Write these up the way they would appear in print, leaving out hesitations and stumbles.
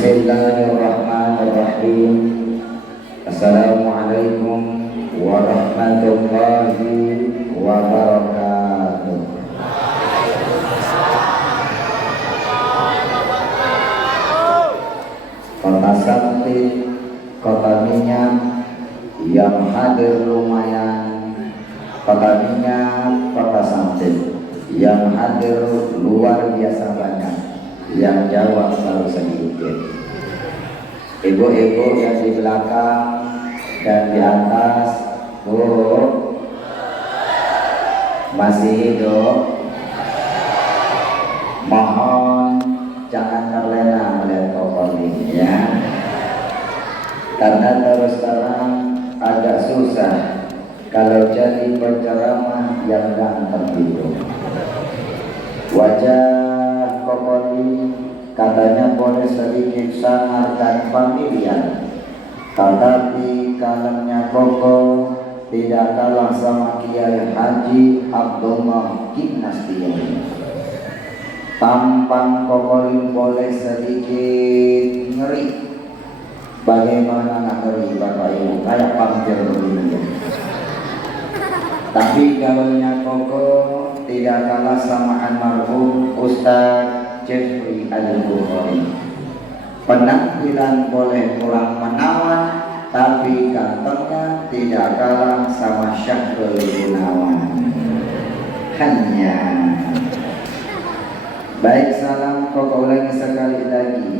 Bismillahirrahmanirrahim. Assalamualaikum warahmatullahi wabarakatuh. Kota Sakti, kota minyak yang hadir lumayan. Kota minyak, kota Sakti yang hadir luar biasa banyak, yang jawab selalu sedikit. Ibu-ibu yang di belakang dan di atas, Bu, masih hidup? Mohon jangan terlena melihat kokoh ini ya, karena terus terang agak susah kalau jadi penceramah yang ganteng itu. Wajah Kokoli katanya boleh sedikit sangar dan familiar, tetapi kalemnya Koko tidak kalah sama Kiai Haji Abdullah Gimnastian. Tampang Kokoli boleh sedikit ngeri. Bagaimana nggak ngeri Bapak Ibu? Kayak pampir begini. Tapi gaulnya Koko tidak kalah sama almarhum Ustadz Jeffrey Al-Bukhari. Penampilan boleh kurang menawan, tapi gantengnya tidak kalah sama Syahrul Gunawan. Hanya baik, salam Koko ulangi sekali lagi.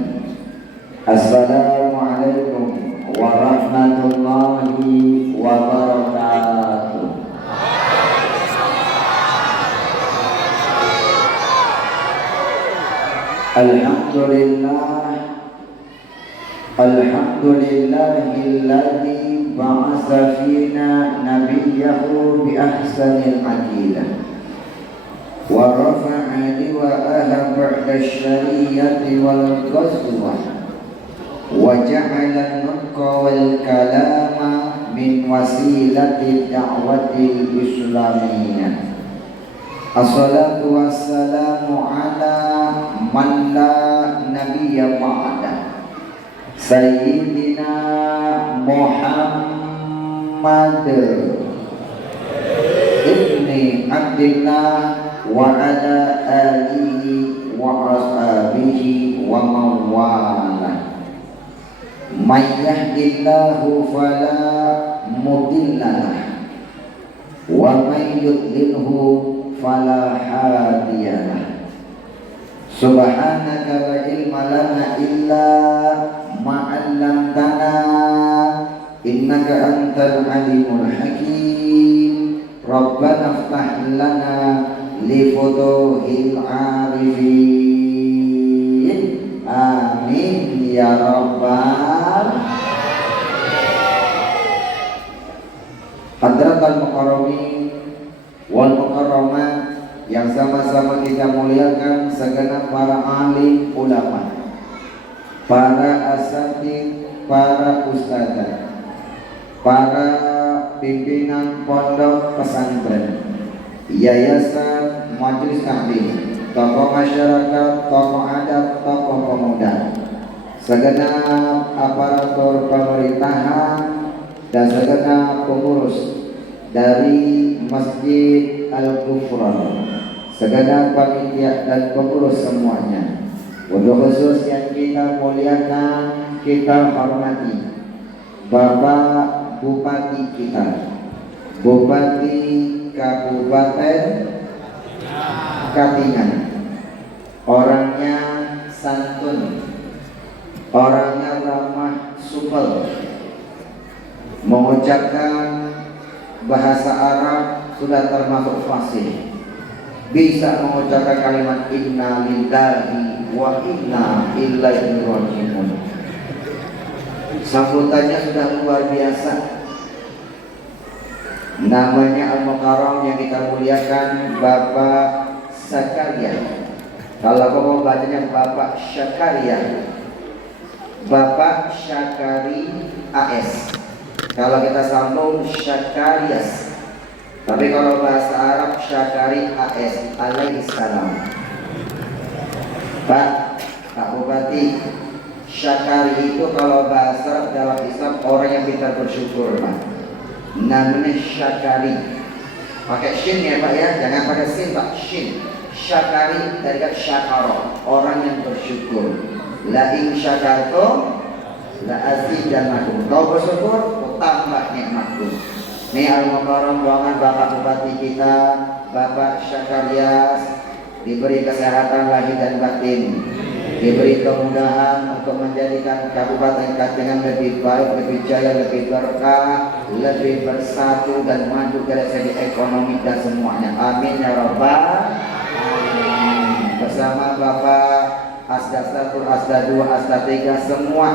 Assalamualaikum warahmatullahi wabarakatuh. Alhamdulillahilladzi ba'atsa fina nabiyyahu bi ahsanil aqidah wa rafa'a liwa'aha ba'da syariyyati wal qaswah wa ja'ala an-nutqa wal kalama min wasilati da'watil islamiyyah. Assalatu wassalamu ala man la nabiyya ba'da Sayyidina Muhammad ibni Abdillah wa ala alihi wa ashabihi wa mawala. May yahdillahu fala mudhillalah wa may yudlilhu fala hadiyalah. Subhanaka la ilma lana illa ma 'allamtana innaka antal alimul hakim. Rabbana iftah lana li futuhil arifin. Amin ya rabbal hadratal mukarramin wal mukarramat yang sama-sama kita muliakan segenap para alim ulama, para asatidz, para ustadzah, para pimpinan pondok pesantren, yayasan, majelis taklim, tokoh masyarakat, tokoh adat, tokoh pemuda, segenap aparatur pemerintahan dan segenap pengurus dari Masjid Al-Ghufran, segenap panitia dan pengurus semuanya. Untuk khusus yang kita muliakan, kita hormati Bapak Bupati kita, Bupati Kabupaten Katingan. Orangnya santun, orangnya ramah supel, mengucapkan bahasa Arab sudah termasuk fasih, bisa mengucapkan kalimat inna lillahi wa inna ilaihi raji'un. Sambutannya sudah luar biasa. Namanya Al-Mukarram yang kita muliakan Bapak Sakaria. Kalau kamu bacanya Bapak Syakaria, Bapak Syakari AS. Kalau kita sambung Syakarias. Tapi kalau bahasa Arab Syakari AS alaihi salam. Pak Bupati, Syakari itu kalau bahasa dalam Islam orang yang pintar bersyukur, Pak. Namanya syakari. Pakai shin ya Pak ya, jangan pakai sin Pak. Shin. Syakari dari kata syakaro, orang yang bersyukur. La in syakartum la azidannakum. Kau bersyukur, kau tambah nikmatku. Ini al-mukarram ruangan Bapak Bupati kita, Bapak Syakarias, diberi kesehatan lahir dan batin, diberi kemudahan untuk menjadikan Kabupaten Katingan lebih baik, lebih jaya, lebih berkah, lebih bersatu dan maju dari segi ekonomi dan semuanya. Amin ya Rabbal alamin. Bersama Bapak Asda 1, Asda 2, Asda 3 semua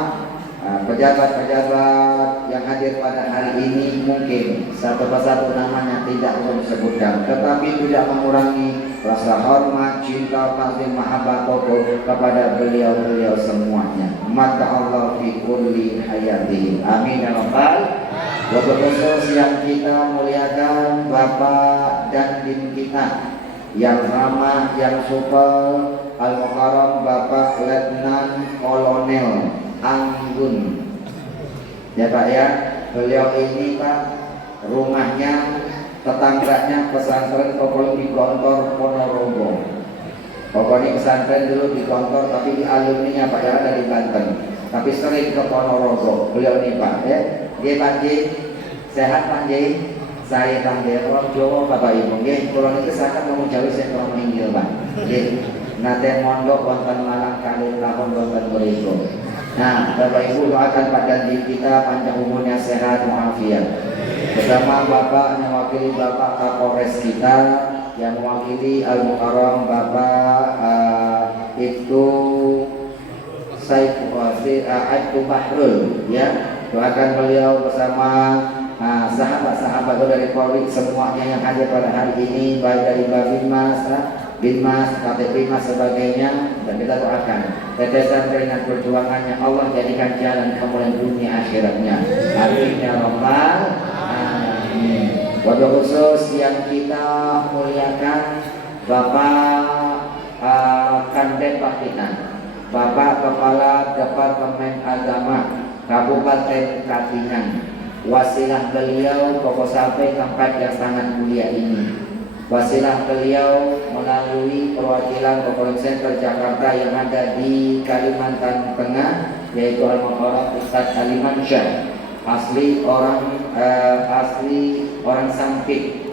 pejabat-pejabat yang hadir pada hari ini, mungkin satu persatu namanya tidak perlu disebutkan, tetapi tidak mengurangi rasa hormat, cinta, kasih, mahabbah kokoh kepada beliau-beliau semuanya. Maka Allah fi kulli hayati. Amin ya rabbal. Bapak khusus yang kita muliakan, Bapak dan tim kita yang ramah, yang supel, Al-Mukarram Bapak Letnan Kolonel Anggun, ya Pak ya. Beliau ini Pak, rumahnya tetangganya pesantren pokoknya di Gontor Ponorogo. Pokoknya pesantren dulu di Gontor, tapi di alumninya Pak ya ada di Banten, tapi sering ke Ponorogo. Beliau ini Pak ya. Dia Panji, sehat Panji. Saya panggil orang Jawa Bapak Ibu. Nggih, kula niki saged ngomong Jawa saya kurang inggil Pak. Nggih, nate mondok wonten Malang kali lakon wonten mriku. Nah, Bapak Ibu doakan Pak Dandim kita panjang umurnya, sehat walafiat. Bersama Bapak yang mewakili Bapak Kapolres kita, yang mewakili Al-Mukarram Bapak Ibtu Aibtu Bahrul ya. Doakan beliau bersama sahabat-sahabat dari Polri semuanya yang hadir pada hari ini, baik dari Babinmas, Binmas, KTP sebagainya, dan kita doakan tetesan keringat perjuangannya Allah jadikan jalan kemuliaan dunia akhiratnya. Amin ya rabbal alamin. Wabil khusus yang kita muliakan Bapak Kandet Pakinan, Bapak Kepala Departemen Agama Kabupaten Katingan. Wasilah beliau pokok sampai tempat yang sangat mulia ini. Wasilah beliau melalui perwakilan Population Center Jakarta yang ada di Kalimantan Tengah, yaitu Al-Mukarram Ustadz Alimansyah, asli orang Sampit,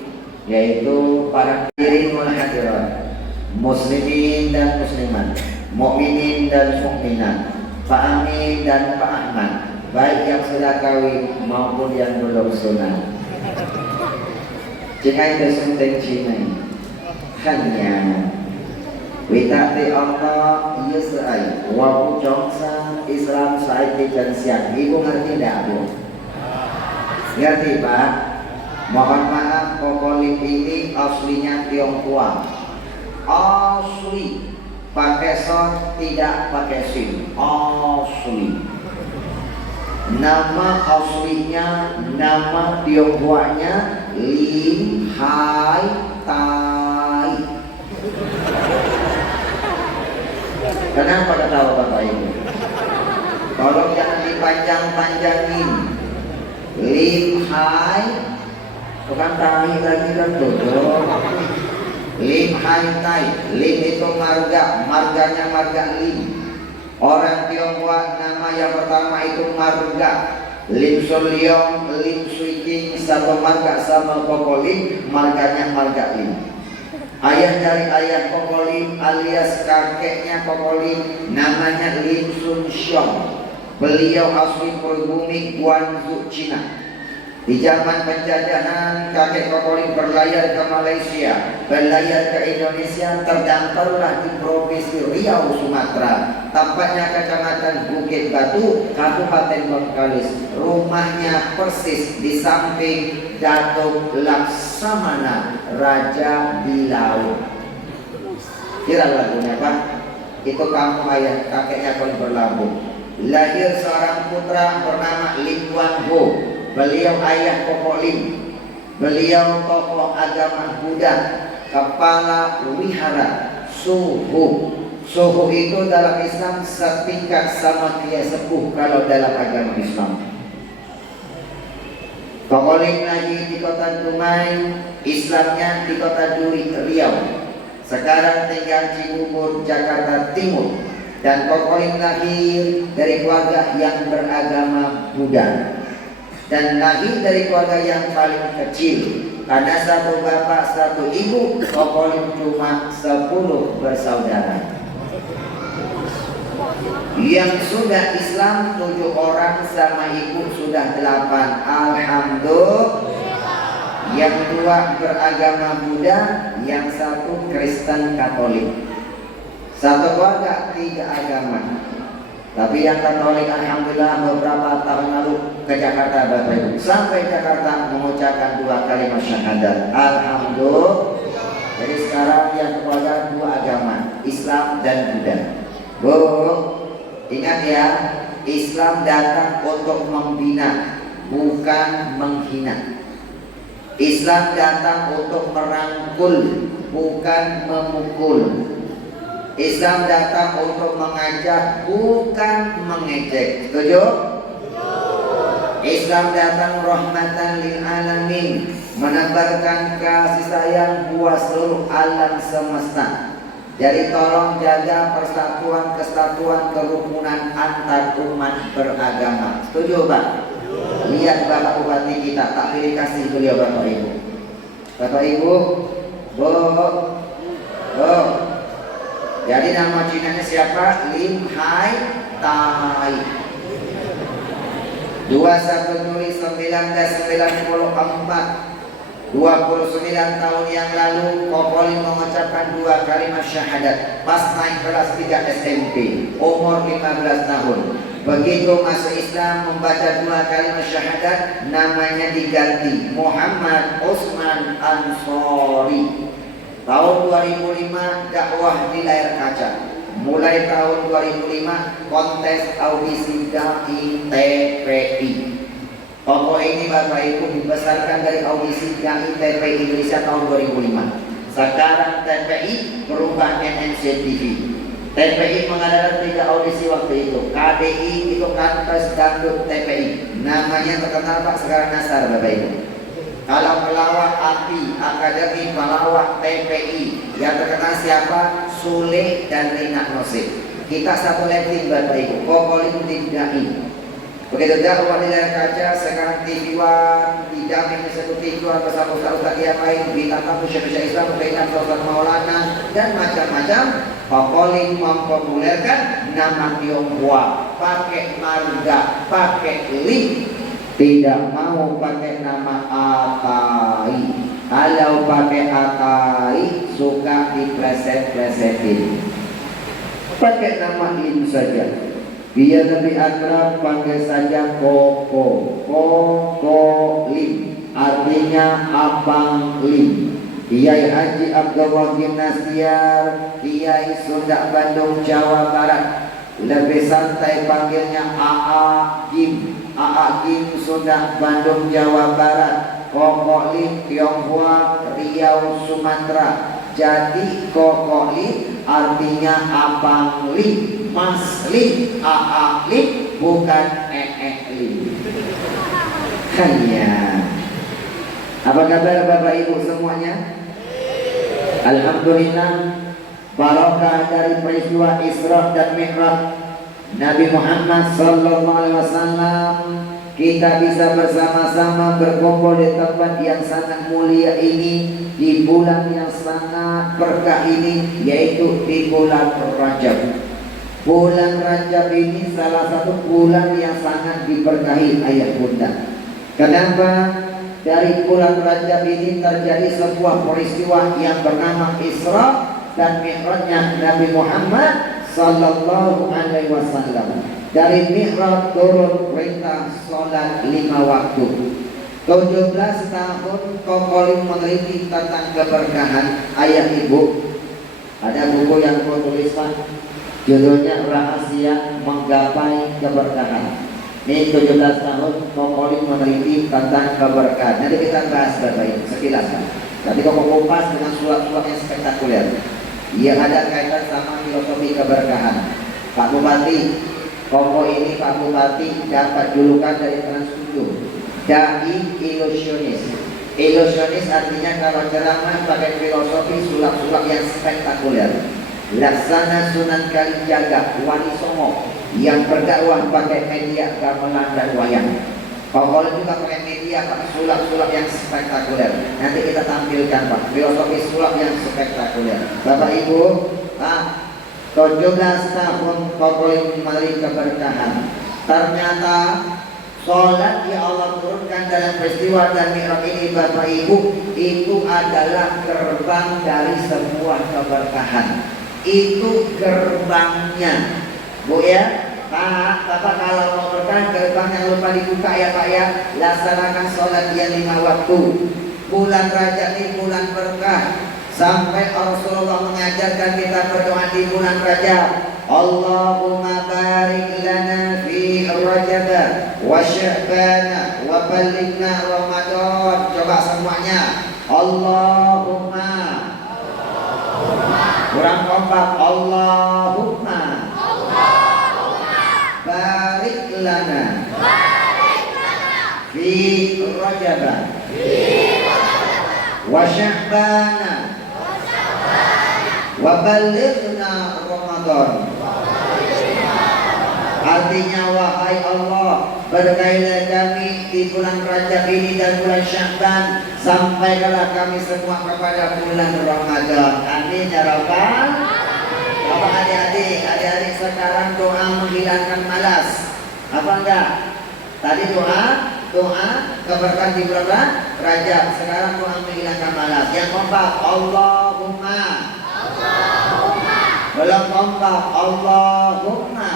yaitu para hadirin wal hadirat, muslimin dan muslimat, mukminin dan mukminat, Pak Amin dan Pak Ahmad, baik yang sudah kawin maupun yang belum sunat. Jika itu sunting Cina hanya witati Allah yusai wabu jongsa Islam saiki dan siang. Ibu ngerti tidak Bu? Ngerti Pak? Mohon maaf, Kokolim ini aslinya Tionghoa. Asli, pakai son tidak pakai sin. Asli. Nama aslinya, nama Tionghoanya Lim Hai Tai. Kenapa ketawa Bapak Ibu? Tolong jangan dipanjang-panjangin. Lim Hai, bukan Tai lagi kan dodol. Lim Hai Tai. Lim itu marga, marganya marga Lim. Orang Tionghoa nama yang pertama itu marga. Lim Suliong, Lim Suiking, satu marga sama Kokolim, marganya marga Lim. Ayah dari ayah Kokolim alias kakeknya Kokolim namanya Lim Sun Xiong. Beliau asli pribumi Guangzhou, Cina. Di zaman penjajahan, kakek Kokolim berlayar ke Malaysia, berlayar ke Indonesia, terdamparlah di Provinsi Riau, Sumatera. Tampaknya Kecamatan Bukit Batu, Kabupaten Bengkalis. Rumahnya persis di samping Datuk Laksamana, Raja di Laut. Kira lagunya Pak? Itu kampung ayah kakeknya Kokolim berlabuh. Lahir seorang putra bernama Lim Guan Ho. Beliau ayah Kokolim. Beliau tokoh agama Buddha, kepala wihara Suhu. Suhu itu dalam Islam setingkat sama dia sepuh kalau dalam agama Islam. Kokoling lagi di kota Dumai, Islamnya di kota Duri, Riau. Sekarang tinggal Cibubur, Jakarta Timur. Dan Kokoling lahir dari keluarga yang beragama Buddha. Dan lahir dari keluarga yang paling kecil. Karena satu bapak, satu ibu, Kokoling cuma 10 bersaudara. Yang sudah Islam 7 orang sama ibu sudah 8. Alhamdulillah. Yang 2 beragama Buddha, yang 1 Kristen Katolik. Satu keluarga 3 agama. Tapi yang Katolik alhamdulillah beberapa tahun lalu ke Jakarta Bapak Ibu. Sampai Jakarta mengucapkan 2 kalimat syahadat. Alhamdulillah. Jadi sekarang yang keluarga 2 agama, Islam dan Buddha. Bu, ingat ya, Islam datang untuk membina, bukan menghina. Islam datang untuk merangkul, bukan memukul. Islam datang untuk mengajak, bukan mengejek. Setuju? Islam datang rahmatan lil alamin, menebarkan kasih sayang buat seluruh alam semesta. Jadi tolong jaga persatuan, kesatuan, kerukunan antar umat beragama. Setuju Pak? Lihat Bapak Bupati kita, tak pilih kasih beliau Bapak Ibu. Bapak Ibu, jadi nama Cinanya siapa? Lim Hai Tai. 21 Juli 1994, 29 tahun yang lalu Kokoling mengucapkan 2 kalimat syahadat pas naik kelas 3 SMP, umur 15 tahun. Begitu masuk Islam membaca 2 kalimat syahadat, namanya diganti Muhammad Usman Ansori. Tahun 2005 dakwah di layar kaca. Mulai tahun 2005 kontes audisi dai TPI. Tokoh ini Bapak Ibu dibesarkan dari audisi dai TPI Indonesia tahun 2005. Sekarang TPI berubah NNCTV. TPI mengadakan 3 audisi waktu itu. KDI itu Kantor Dangdut TPI. Namanya terkenal Pak sekarang Nasar Bapak Ibu. Kalau pelawak api Akademi Pelawak TPI yang terkenal siapa? Sule dan Rina Nosif. Kita satu level Bapak Ibu. Kokoling dai. Begitu dakwah di layar kaca, sekarang TV One didampingi satu TV One bersama ustaz-ustaz yang lain, ditantang syekh-syekh Islam, Ustaz Maulana dan macam-macam. Kokoling mempopulerkan nama Tionghoa, pakai marga, pakai link, tidak mau pakai nama Atai. Kalau pakai Atai suka dipleset-plesetin. Pakai nama Lim saja. Biar lebih akrab panggil saja Koko. Koko Lim, artinya Abang Lim. Kiai Haji Abdul Wahid Nastiar, Kiai Sunda Bandung Jawa Barat. Lebih santai panggilnya AA Kim. AA Kim Sunda Bandung Jawa Barat. Koko Lim Tionghoa Riau Sumatera. Jadi Koko Lim artinya Abang Lim, Mas Lim, AA Lim, bukan Lim. Hanya. Apa kabar Bapak Ibu semuanya? Alhamdulillah, barokah dari peristiwa Isra dan Mi'raj Nabi Muhammad SAW, kita bisa bersama-sama berkumpul di tempat yang sangat mulia ini, di bulan yang sangat berkah ini, yaitu di bulan Rajab. Bulan Rajab ini salah satu bulan yang sangat diberkahi ayah bunda. Kenapa? Dari bulan Rajab ini terjadi sebuah peristiwa yang bernama Isra dan Mi'rajnya Nabi Muhammad Sallallahu Alaihi Wasallam. Dari Mi'raj turun perintah sholat 5 waktu. 17 tahun Kokoling meneliti tentang keberkahan ayah ibu. Ada buku yang aku tuliskan, judulnya Rahasia Menggapai Keberkahan. Ini 17 tahun Kokoling meneliti tentang keberkahan. Nanti kita bahas Bapak Ibu sekilas. Tapi kok kupas dengan surat-surat yang spektakuler. yang ada kaitan sama filosofi keberkahan. Pak Bupati, Koko ini Pak Bupati dapat julukan dari Trans 7, dai ilusionis. Ilusionis artinya kalau ceramah pakai filosofi sulap-sulap yang spektakuler. Laksana Sunan Kalijaga Wali Songo yang berdakwah pakai media gamelan dan wayang. Koko juga pakai media pakai sulap-sulap yang spektakuler. Nanti kita tampilkan Pak filosofi sulap yang spektakuler. Bapak Ibu, 17 tahun Koko memberi keberkahan. Ternyata sholat yang Allah turunkan dalam peristiwa dan mi'raj ini Bapak Ibu, itu adalah gerbang dari sebuah keberkahan. Itu gerbangnya, Bu ya. Pak, Bapak kalau mau berkah gerbangnya lupa dibuka ya Pak ya. Laksanakan sholat yang 5 waktu. Bulan Rajab ini bulan berkah. Sampai Rasulullah mengajarkan kita berdoa di bulan Rajab. Allahumma barik lana fi Rajab wa Sya'ban wa ballighna Ramadan. Coba semuanya. Allahumma. Kurang kompak. Allahumma. Barik lana fi Rajab wa Sya'ban wa ballighna Ramadan. Artinya wahai Allah, berkailah kami di bulan Rajab ini dan bulan Sya'ban, sampaikanlah kami semua kepada bulan Ramadan. Amin ya rabbal. Bapak adik-adik sekarang doa menghilangkan malas. Apa enggak? Tadi doa keberkahan di bulan Rajab. Sekarang doa menghilangkan malas. Yang kompak Allahumma. Belum kompak Allahumma.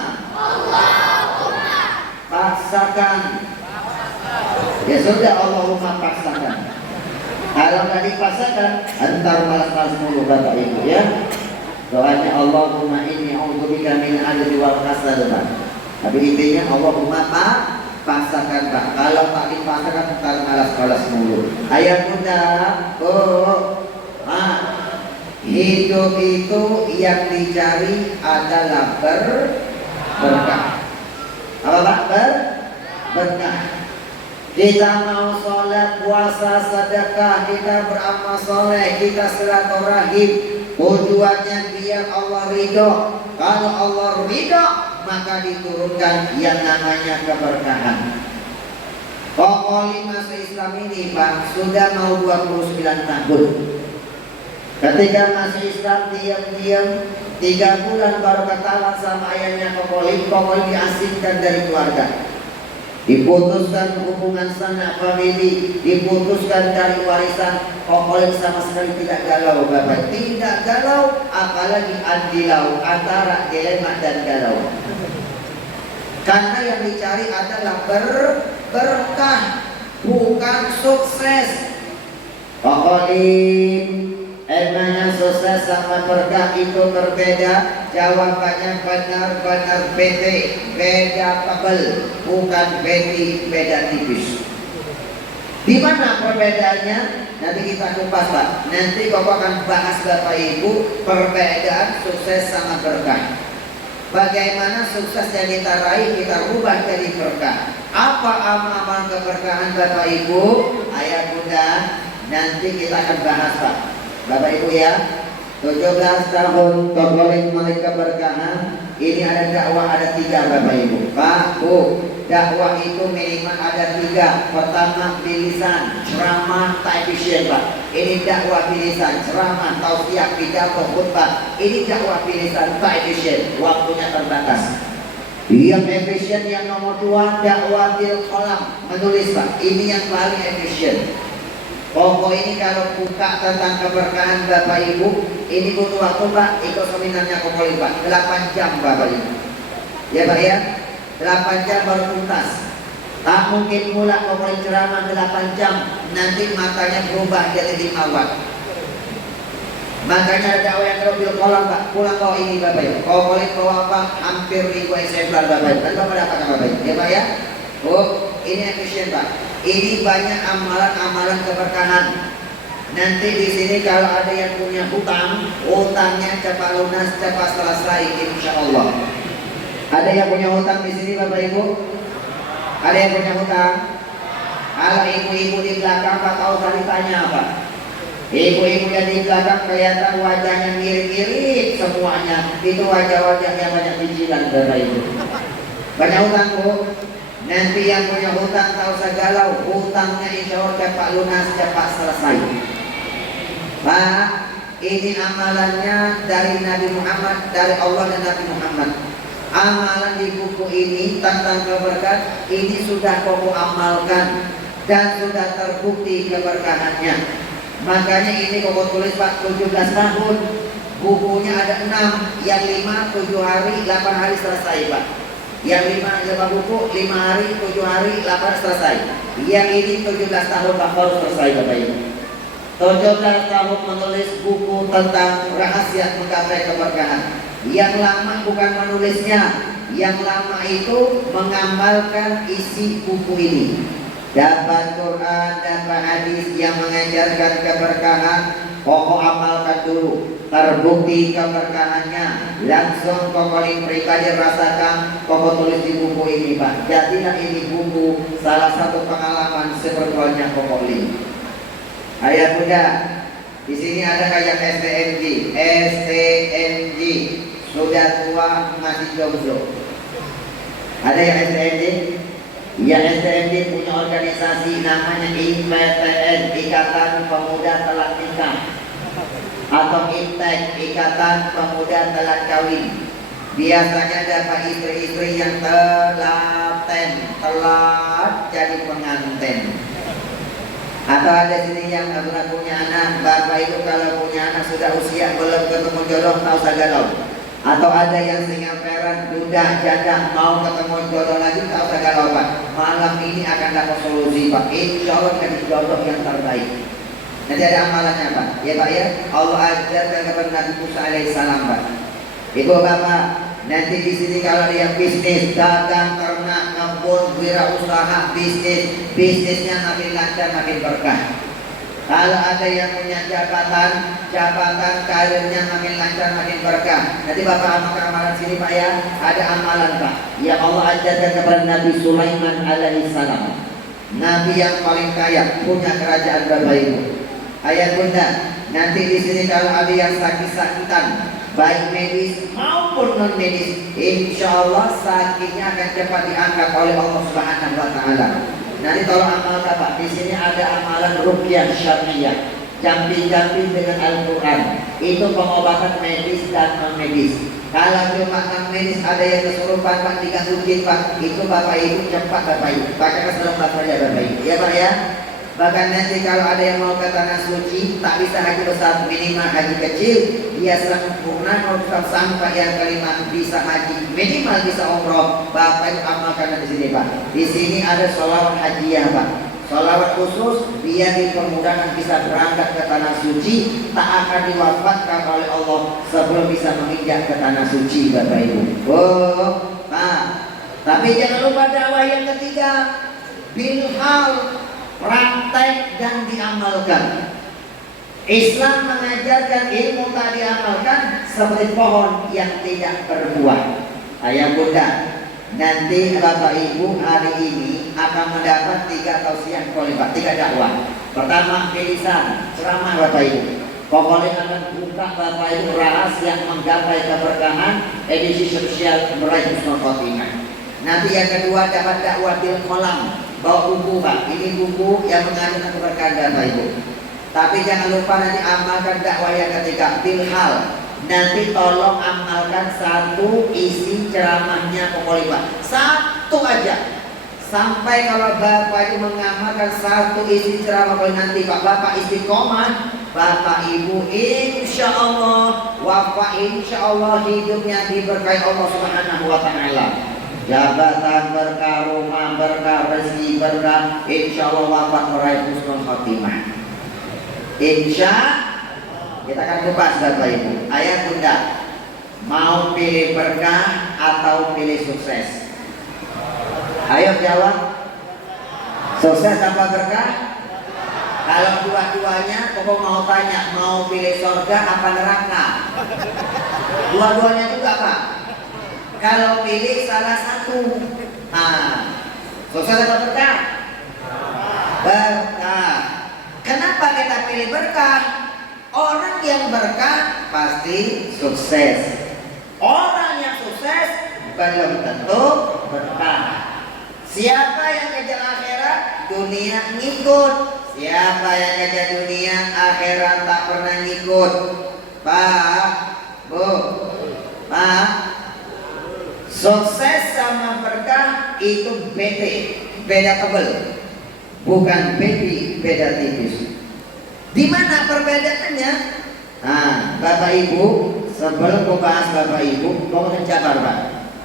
Paksakan. Ya sudah Allahumma paksakan. Kalau nggak dipaksakan, antar malas-malas mulu Bapak Ibu ya. Doanya Allahumma inni a'udzubika min al-'ajzi wal kasal, Pak. Tapi intinya Allahumma paksakan Pak. Kalau tak dipaksakan entar malas-malas mulu. Ayat Bunda, hidup itu yang dicari adalah berkah. Apa Pak? Berkah. Kita mau sholat, puasa, sedekah, kita beramal soleh, kita silaturahim. Tujuannya biar Allah ridho. Kalau Allah ridho, maka diturunkan yang namanya keberkahan. Koko masuk Islam ini Pak sudah mau 29 tahun. Ketika masuk Islam diam-diam 3 bulan baru ketahuan sama ayahnya Koko diasingkan dari keluarga. Diputuskan hubungan sanak famili, diputuskan dari warisan. Koko sama sekali tidak galau Bapak, tidak galau, apalagi andilau, antara dilema dan galau. Karena yang dicari adalah berkah, bukan sukses. Koko emangnya sukses sama berkah itu berbeda? Jawabannya benar-benar beda tebal, bukan beda tipis. Di mana perbedaannya? Nanti kita kupas Pak. Nanti Bapak akan bahas Bapak Ibu perbedaan sukses sama berkah. Bagaimana sukses yang kita raih kita rubah jadi berkah. Apa amalan keberkahan Bapak Ibu? Ayah Bunda, nanti kita akan bahas Pak. Bapak Ibu ya, 17 tahun tergolong mulai keberkahan. Ini ada dakwah ada 3 Bapak Ibu. Pak, Bu, dakwah itu minimal ada 3. Pertama bilisan, ceramah, efisien Pak. Ini dakwah bilisan, ceramah, tausiah, pidato, khutbah. Ini dakwah bilisan, efisien. Waktunya terbatas. Yang efisien yang nomor 2 dakwah bil qalam, menulis Pak. Ini yang paling efisien. Pokok ini kalau buka tentang keberkahan Bapak Ibu, ini butuh waktu Pak, ikut seminarnya Kokoli Pak, 8 jam Bapak Ibu. Ya Pak ya, 8 jam baru tuntas. Tak mungkin pula Kokoli ceramah 8 jam, nanti matanya berubah jadi 5 watt. Makanya ada dakwah yang terus kolam Pak, pulang bawa ini Bapak Ibu. Kokoli bawa apa? Hampir 1000 eksemplar Bapak Ibu. Dan Bapak dapatkan Bapak Ibu, ya Pak ya. Oh, ini efisien Pak. Ini banyak amalan-amalan keberkahan. Nanti di sini kalau ada yang punya hutang, hutangnya cepat lunas, cepat selesai, insya Allah. Ada yang punya hutang di sini, Bapak Ibu? Ada yang punya hutang? Kalau ibu-ibu di belakang, Pak tahu ceritanya apa? Ibu-ibu yang di belakang kelihatan wajahnya mirip-mirip semuanya. Itu wajah-wajah yang banyak cicilan, Bapak Ibu. Banyak hutang, Bu. Nanti yang punya hutang tahu segalau, hutangnya insya Allah cepat lunas, cepat selesai. Pak, ini amalannya dari Nabi Muhammad, dari Allah dan Nabi Muhammad. Amalan di buku ini tentang keberkahan ini sudah kamu amalkan dan sudah terbukti keberkahannya. Makanya ini kamu tulis Pak 17 tahun. Bukunya ada 6, yang 5 7 hari 8 hari selesai Pak. Yang 5 buku 5 hari 7 hari 8 selesai. Yang ini 17 tahun Pak baru selesai Bapak Ibu. 17 tahun menulis buku tentang rahasia menggapai keberkahan. Yang lama bukan menulisnya, yang lama itu mengamalkan isi buku ini. Dapat Quran, dapat hadis yang mengajarkan keberkahan, pokok amalkan dulu. Terbukti keberkahannya, langsung pokoknya pribadi rasakan, pokok tulis di buku ini Pak. Jadilah ini buku salah satu pengalaman seperlunya pokok ini. Ayah Bunda, di sini ada kayak STMJ, sudah tua masih jomblo. Ada yang STMJ? Ya, STMJ punya organisasi namanya IPTN, Ikatan Pemuda Telat Nikah, atau IPTEK, Ikatan Pemuda Telat Kawin. Biasanya dapat istri-istri yang telat jadi pengantin. Atau ada sini yang belum punya anak, bapak itu kalau punya anak sudah usia belum ketemu jodoh tahu sagalau. Atau ada yang single parent, duda, janda mau ketemu jodoh lagi tahu sagalau Pak. Malam ini akan dapat solusi Pak. Insya Allah jadi jodoh yang terbaik. Nanti ada amalannya Pak. Ya Pak ya. Allah ajarkan kepada Nabi Musa alaihissalam Pak. Ibu bapak, nanti di sini kalau ada yang bisnis, dagang, ternak, kebun, wirausaha, bisnisnya makin lancar, makin berkah. Kalau ada yang punya jabatan karirnya makin lancar, makin berkah. Nanti bapak amalkan amalan sini Pak ya. Ada amalan Pak. Ya Allah ajarkan kepada Nabi Sulaiman alaihissalam, Nabi yang paling kaya, punya kerajaan Bapak Ibu. Ayah Bunda, nanti di sini kalau ada yang sakit-sakitan, baik medis maupun non medis, insya Allah sakitnya akan cepat diangkat oleh Allah Subhanahu Wa Taala. Nanti tolong amalkan Pak. Di sini ada amalan ruqyah syariah, jampi-jampi dengan Al-Quran. Itu pengobatan medis dan non medis. Kalau cuma non medis ada yang kesurupan Pak, diganggu jin Pak, itu Bapak Ibu cepat Bapak Ibu bacakan surat Al-Fatihah Bapak Ibu. Ya Pak ya. Bahkan nanti kalau ada yang mau ke tanah suci tak bisa haji besar, minimal haji kecil, dia sempurna kalau tetap sampai yang kelima bisa haji, minimal bisa umroh. Bapak itu amalkan di sini Pak. Di sini ada sholawat hajiyah Pak. Sholawat khusus biar dipermudahkan bisa berangkat ke tanah suci, tak akan diwafatkan oleh Allah sebelum bisa menginjak ke tanah suci Bapak Ibu. Oh, Pak. Tapi jangan lupa dakwah yang ketiga, bilhal, praktek dan diamalkan. Islam mengajarkan ilmu tak diamalkan seperti pohon yang tidak berbuah. Ayah Bunda, nanti Bapak Ibu hari ini akan mendapat 3 tausiah khalifah, 3 dakwah. Pertama, pilihan ceramah Bapak Ibu. Pokoknya akan buka Bapak Ibu rahasia menggapai keberkahan edisi sosial meraih husnul khotimah. Nanti yang kedua dapat dakwah bil kolam, bawa buku Pak. Ini buku yang mengandung keberkahan Bapak Ibu. Tapi jangan lupa nanti amalkan dakwah yang ketiga, bilhal. Nanti tolong amalkan 1 isi ceramahnya Pak. 1 aja. Sampai kalau Bapak Ibu mengamalkan 1 isi ceramah nanti Bapak istiqomah, Bapak Ibu insya Allah wafat, insya Allah hidupnya diberkahi Allah Subhanahu Wa Taala. Jabatan berkah, rumah berkah, rezeki berkah, insya Allah wafat meraih husnul khotimah. Insya kita akan kupas Bapak Ibu. Ayah Bunda, mau pilih berkah atau pilih sukses? Ayo jawab. Sukses apa berkah? Kalau dua-duanya, Koko mau tanya, mau pilih surga apa neraka? Dua-duanya juga Pak. Kalau pilih salah satu, sukses atau berkah? Berkah. Kenapa kita pilih berkah? Orang yang berkah pasti sukses. Orang yang sukses belum tentu berkah. Siapa yang kejar akhirat, dunia ngikut. Siapa yang kejar dunia, akhirat tak pernah ngikut. Pak, Bu, Pak, sukses sama berkah itu beda tebel, bukan baby, beda tipis. Di mana perbedaannya? Bapak Ibu, sebelum membahas Bapak Ibu, mau mencabar Pak.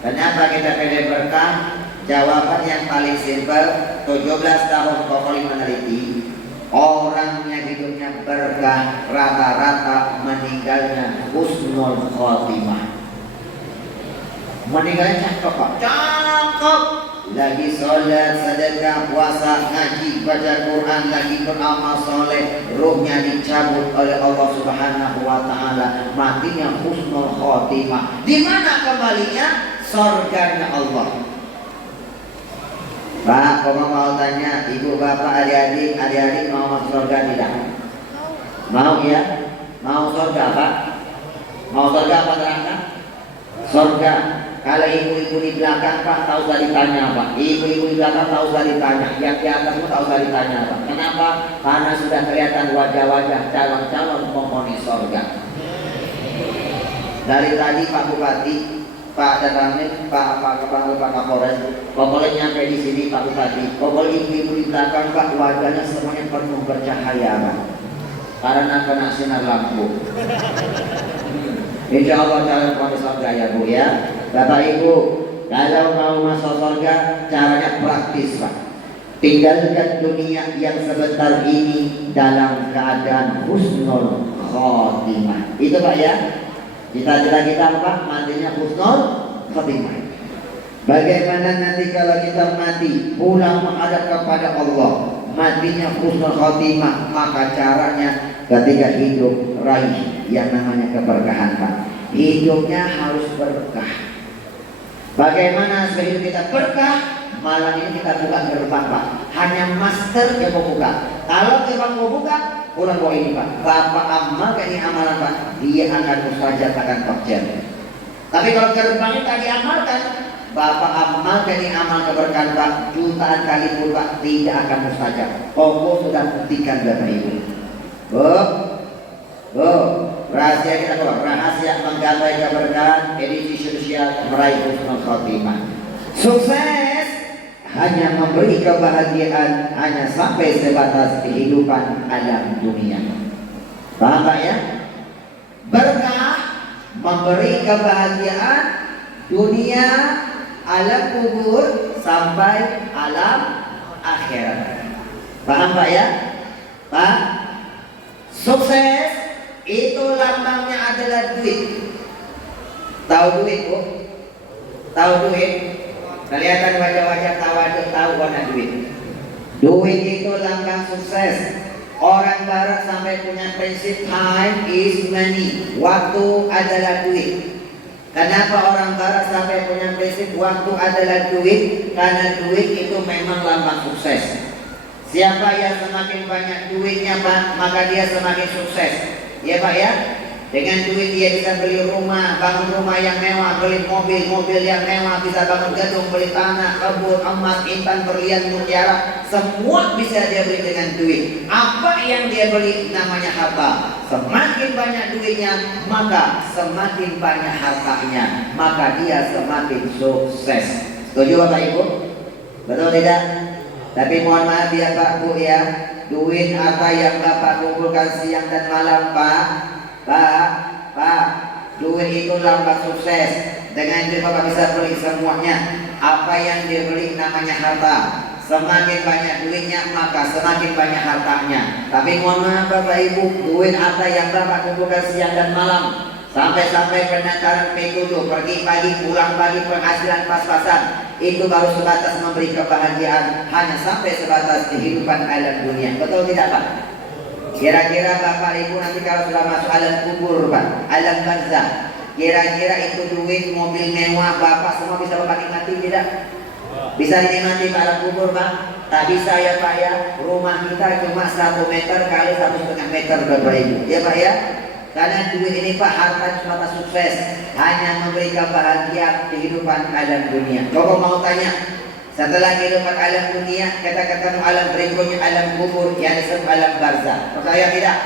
Kenapa kita pilih berkah? Jawaban yang paling simpel, 17 tahun Kokoli meneliti, orang yang hidupnya berkah rata-rata meninggalnya husnul khotimah. Meninggalnya cakep Pak, cakep. Lagi sholat, sedekah, puasa, ngaji, baca Quran, lagi beramal soleh, ruhnya dicabut oleh Allah Subhanahu wa Ta'ala, matinya husnul khotimah. Di mana kembalinya? Surganya Allah. Pak, kalau mau tanya, ibu, bapak, adik-adik mau masuk surga tidak? Mau ya? Mau surga Pak? Mau surga apa neraka? Surga. Kalau ibu-ibu di belakang Pak, tak usah ditanya Pak. Ibu-ibu di belakang tak usah ditanya. Yang di atas pun tak usah ditanya Pak. Kenapa? Karena sudah kelihatan wajah-wajah calon-calon penghuni surga. Dari tadi Pak Bupati, Pak Danramil, Pak Kapolres, Kapolres nyampe di sini Pak Bupati. Pokoknya ibu-ibu di belakang Pak, wajahnya semuanya penuh bercahaya Pak. Karena kena sinar lampu. Insya Allah calon penghuni surga ya Bu ya. Bapak Ibu, kalau mau masuk surga, caranya praktis Pak. Tinggalkan dunia yang sebentar ini dalam keadaan husnul khotimah. Itu Pak ya. Cita-cita kita Pak, matinya husnul khotimah. Bagaimana nanti kalau kita mati, pulang menghadap kepada Allah, matinya husnul khotimah, maka caranya ketika hidup raih yang namanya keberkahan Pak. Hidupnya harus berkah. Bagaimana sehidup kita berkah? Malam ini kita buka gerbang Pak. Hanya master yang mau buka. Kalau gerbang mau buka, kurang bawa ini Pak. Bapak amalkan ini amalan Pak, dia akan mustajab, akan terjadi. Tapi kalau gerbangnya tak diamalkan, Bapak amalkan ini amal keberkahan Pak, jutaan kali pun Pak, tidak akan mustajab. Allah sudah buktikan Bapak Ibu. Rahasia kita keluar, rahasia menggapai keberkahan edisi sosial meraih husnul khotimah. Sukses hanya memberi kebahagiaan hanya sampai sebatas kehidupan alam dunia. Paham Pak ya? Berkah memberi kebahagiaan dunia, alam kubur sampai alam akhirat. Paham Pak ya? Pak, sukses itu lambangnya adalah duit. Tahu duit Bu? Tahu duit? Kelihatan wajah-wajah tawaduk, tahu warna duit. Duit itu lambang sukses. Orang barat sampai punya prinsip time is money. Waktu adalah duit. Kenapa orang barat sampai punya prinsip waktu adalah duit? Karena duit itu memang lambang sukses. Siapa yang semakin banyak duitnya Pak, maka dia semakin sukses. Ya Pak ya, dengan duit dia bisa beli rumah, bangun rumah yang mewah, beli mobil yang mewah, bisa bangun gedung, beli tanah, kebun, emas, intan, berlian, mutiara, semua bisa dia beli dengan duit. Apa yang dia beli namanya harta. Semakin banyak duitnya, maka semakin banyak hartanya, maka dia semakin sukses. Setuju Bapak Ibu? Betul tidak? Tapi mohon maaf ya Pak Bu ya, duit apa yang Bapak kumpulkan siang dan malam Pak, duit itu lambang sukses. Dengan duit Bapak bisa beli semuanya. Apa yang dia beli namanya harta. Semakin banyak duitnya maka semakin banyak hartanya. Tapi mohon maaf Bapak Ibu, duit apa yang Bapak kumpulkan siang dan malam, Sampai-sampai penataran P7, pergi pagi, pulang pagi, penghasilan pas-pasan. Itu baru sebatas memberi kebahagiaan, hanya sampai sebatas kehidupan alam dunia. Betul tidak Pak? Kira-kira Bapak Ibu nanti kalau sudah masuk alam kubur Pak, alam barzah, kira-kira itu duit, mobil mewah Bapak semua bisa Bapak nikmati tidak? Bisa dinikmati Pak alam kubur Pak? Tak bisa ya Pak ya. Rumah kita cuma 1 meter kali 1,5 meter Bapak Ibu. Ya Pak ya. Karena duit ini Pak, harta semata sukses, hanya memberi kebahagiaan kehidupan alam dunia. Kalau mau tanya, setelah kehidupan alam dunia, kita ketemu alam berikutnya, alam kubur, yang disebut alam barzah. Percaya tidak?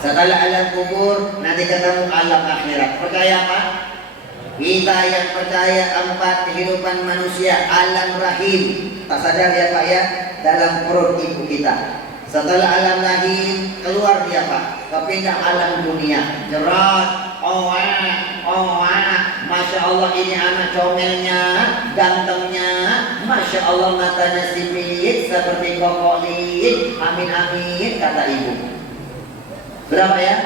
Setelah alam kubur, nanti ketemu alam akhirat. Percaya Pak? Kita yang percaya 4 kehidupan manusia, alam rahim, tak sadar ya Pak ya, dalam perut ibu kita. Setelah alam rahim, keluar dia Pak, kepindah alam dunia. Jerat, Masya Allah ini anak comelnya, gantengnya, Masya Allah matanya sipit seperti kokolit. Amin amin kata ibu. Berapa ya?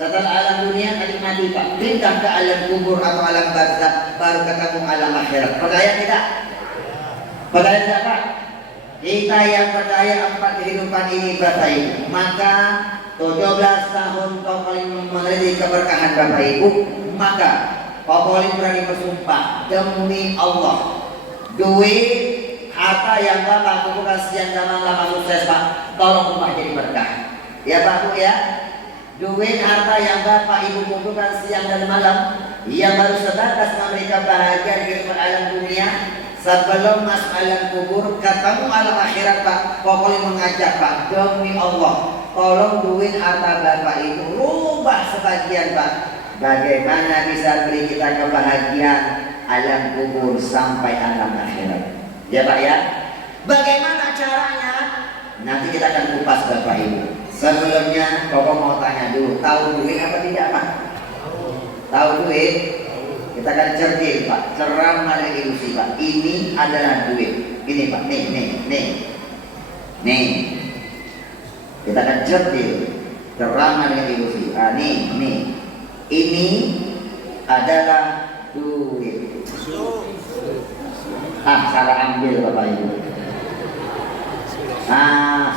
Setelah alam dunia tadi mati Pak, pindah ke alam kubur atau alam barzah, baru ketemu alam akhirat. Percaya tidak? Percaya tidak Pak? Kita yang percaya 4 kehidupan ini Bapak Ibu, maka 17 tahun kau paling mengerti keberkahan Bapak Ibu, maka kau paling berani bersumpah demi Allah, duit, harta yang Bapak kumpulkan siang dan malam sukses Pak, tolong rumah jadi berkah. Ya Pak Bu ya, duit harta yang Bapak Ibu kumpulkan siang dan malam, yang baru sebatas memberikan bahagia di kehidupan alam dunia. Sebelum masuk alam kubur, ketemu alam akhirat Pak, pokoknya mengajak Pak, demi Allah, tolong duit harta Bapak itu rubah sebagian Pak. Bagaimana bisa beri kita kebahagiaan alam kubur sampai alam akhirat? Ya Pak ya. Bagaimana caranya? Nanti kita akan kupas Bapak Ibu. Sebelumnya, Bapak mau tanya dulu, tahu duit apa tidak Pak? Tahu duit? Kita akan cerdik Pak, ceramah dari ilusi Pak. Ini adalah duit. Ini Pak, nih. Kita akan cerdik, ceramah dengan ilusi. Nih. Ini adalah duit. Salah ambil Bapak Ibu.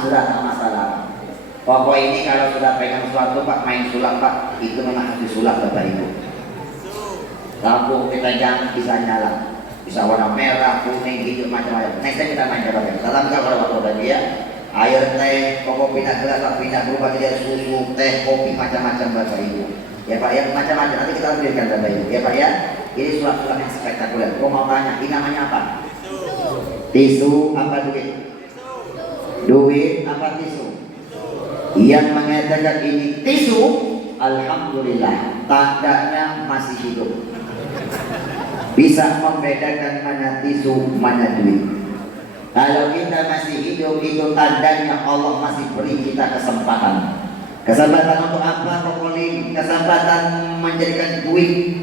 Sudah tak masalah. Pokok ini kalau sudah pegang sesuatu Pak, main sulap Pak, itu memang harus disulap Bapak Ibu. Lampu kita jangan bisa nyala, bisa warna merah, kuning, hijau, macam-macam. Next time kita main coba. Tetap kalau waktu tadi ya, air teh, kopi pindah gelas, pindah berubah jadi susu, teh, kopi, macam-macam Bapak Ibu. Ya Pak ya, macam-macam. Nanti kita berikan Bapak Ibu. Ya Pak ya, ini sulap-sulap yang spektakuler. Kau mau tanya, ini namanya apa? Tisu apa duit? Duit apa tisu? Yang mengatakan ini tisu, alhamdulillah, tandanya masih hidup. Bisa membedakan mana tisu, mana duit. Kalau kita masih hidup, itu tandanya Allah masih beri kita kesempatan. Kesempatan untuk apa Kokolim? Kesempatan menjadikan duit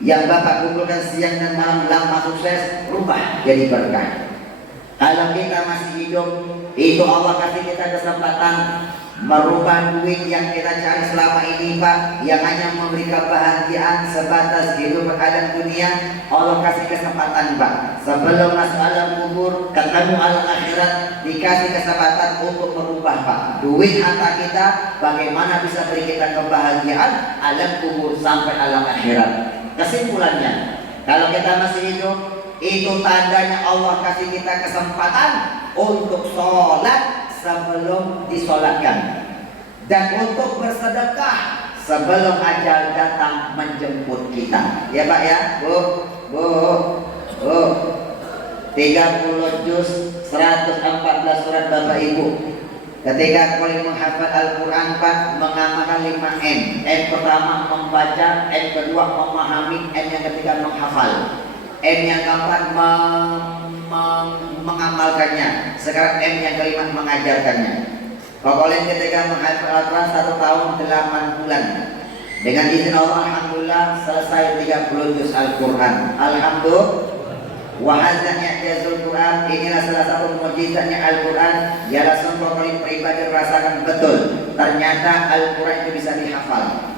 yang Bapak kumpulkan siang dan malam lama sukses, rubah jadi berkah. Kalau kita masih hidup, itu Allah kasih kita kesempatan merubah duit yang kita cari selama ini Pak, yang hanya memberi kebahagiaan sebatas kehidupan alam dunia. Allah kasih kesempatan Pak, sebelum masuk alam kubur, ketemu alam akhirat, dikasih kesempatan untuk merubah Pak duit harta kita, bagaimana bisa beri kita kebahagiaan alam kubur sampai alam akhirat. Kesimpulannya, kalau kita masih hidup, itu tandanya Allah kasih kita kesempatan untuk sholat sebelum disolatkan, dan untuk bersedekah sebelum ajal datang menjemput kita. Ya Pak ya, Bu. 30 juz 114 surat Bapak Ibu. Ketika kalian menghafal Al-Quran Pak, mengamalkan 5 M. M pertama membaca, M kedua memahami, M yang ketiga menghafal, M yang keempat mengamalkannya, sekarang M yang kelima mengajarkannya. Pokoknya ketika menghafal Al-Quran 1 tahun 8 bulan, dengan izin Allah alhamdulillah selesai 30 juz Al-Quran. Alhamdulillah. Wahazanya jazul Quran, inilah salah satu mukjizatnya Al-Quran. Ya langsung pokoknya pribadi rasakan betul, ternyata Al-Quran itu bisa dihafal.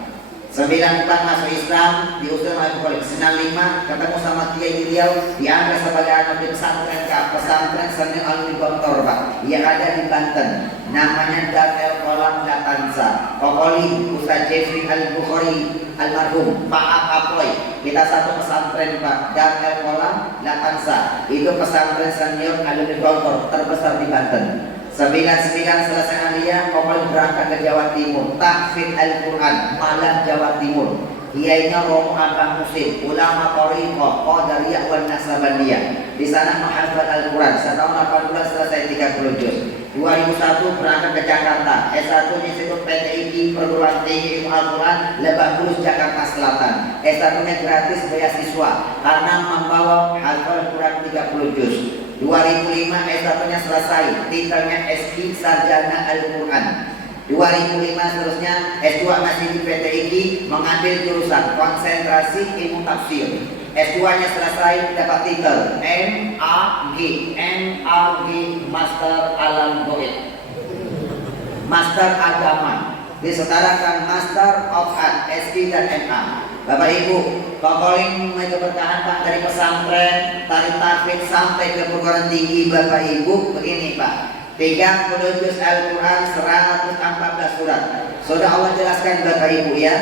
9 masuk Islam, diusir oleh Bukhari. 95 ketemu sama Kiai di Riau, diangkat sebagai anak di pesantren Seni Alwi Gontor, Pak. Ia ada di Banten. Namanya Darul Kolam Latansa. Pokoli Ustaz Jeffrey Al-Bukhari almarhum Pak Apoy. Kita satu pesantren, Pak. Darul Kolam Latansa. Itu pesantren senior Alwi Gontor terbesar di Banten. 99 selesai aliyah, Pokoli berangkat ke Jawa Timur, tahfidz Al-Quran, Malang Jawa Timur. Kiainya Romo Abang Musim, ulama Thariqah, Qadariyah wal Nasabandiyah. Di sana menghafal Al-Quran, setahun 8 bulan selesai 30 juz. 2001 berangkat ke Jakarta, S1 Institut PTII Perguruan Tinggi Ilmu Al-Quran, Lebak Bulus, Jakarta Selatan. S1-nya gratis beasiswa karena membawa hafal Al-Quran 30 juz. 2005 S1-nya selesai, titelnya SI Sarjana Al-Quran. 2005 seterusnya S2 masih di PTII, mengambil jurusan konsentrasi ilmu tafsir. S2-nya selesai, dapat titel MAG Master Alam Goib, Master Agama, disetarakan Master of Art, SI dan MA. Bapak Ibu, Pokoli bertahan, Pak, dari pesantren tarik tahfidz sampai ke perguruan tinggi. Bapak Ibu begini, Pak, 30 juz Al-Quran, 114 surat. Sudah Allah jelaskan, Bapak Ibu, ya,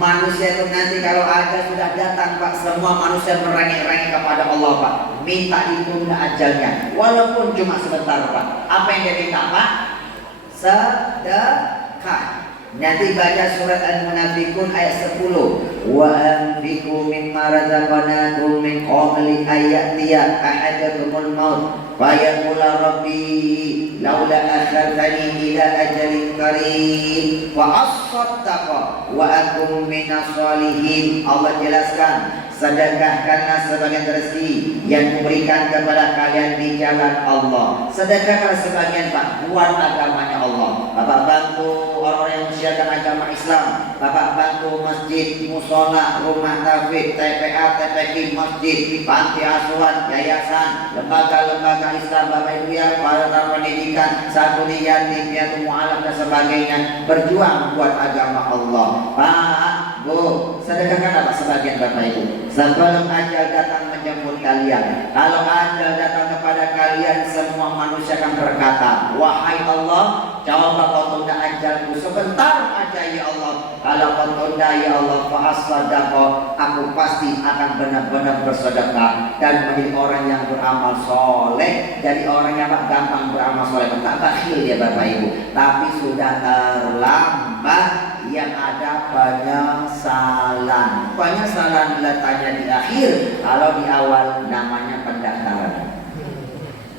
manusia itu nanti kalau ada sudah datang, Pak, semua manusia merengek-rengek kepada Allah, Pak, minta ditunda ajalnya walaupun cuma sebentar, Pak. Apa yang dia minta, Pak? Sedekah. Nanti baca surat Al-Munafiqun ayat 10. Wa anfiqu mimma razaqnakum min qabli ayatiya ahadakumul maut fa yaqula rabbi laula akhartani ila ajalin qarib wa asaddaqa wa akum minas solihin. Allah jelaskan, sedekahkanlah sebagian rezeki yang diberikan kepada kalian di jalan Allah. Sedekahkanlah sebagian, Pak, buat agamanya Allah. Bapak bantu orang yang mensiarkan agama Islam. Bapak bantu masjid, musola, rumah tahfidz, TPA, TPQ, masjid, panti asuhan, yayasan, lembaga-lembaga Islam, Bapak Ibu, ya, para pendidikan, santri, yatim, piatu mu'alaf dan sebagainya. Berjuang buat agama Allah. Pak, Bu, sedekahkan apa sebagian, Bapak Ibu, sebelum ajal datang menjemput kalian. Kalau ajal datang kepada kalian, semua manusia akan berkata, wahai Allah, coba kau tunda ajalku sebentar aja, ya Allah. Kalau kau tunda, ya Allah, fa'asadaqa, aku pasti akan benar-benar bersedekah dan menjadi orang yang beramal soleh. Jadi orang yang gampang beramal soleh, tak bakhil ya, Bapak Ibu. Tapi sudah terlambat, yang ada penyesalan. Penyesalan letaknya di akhir, kalau di awal namanya pendaftaran.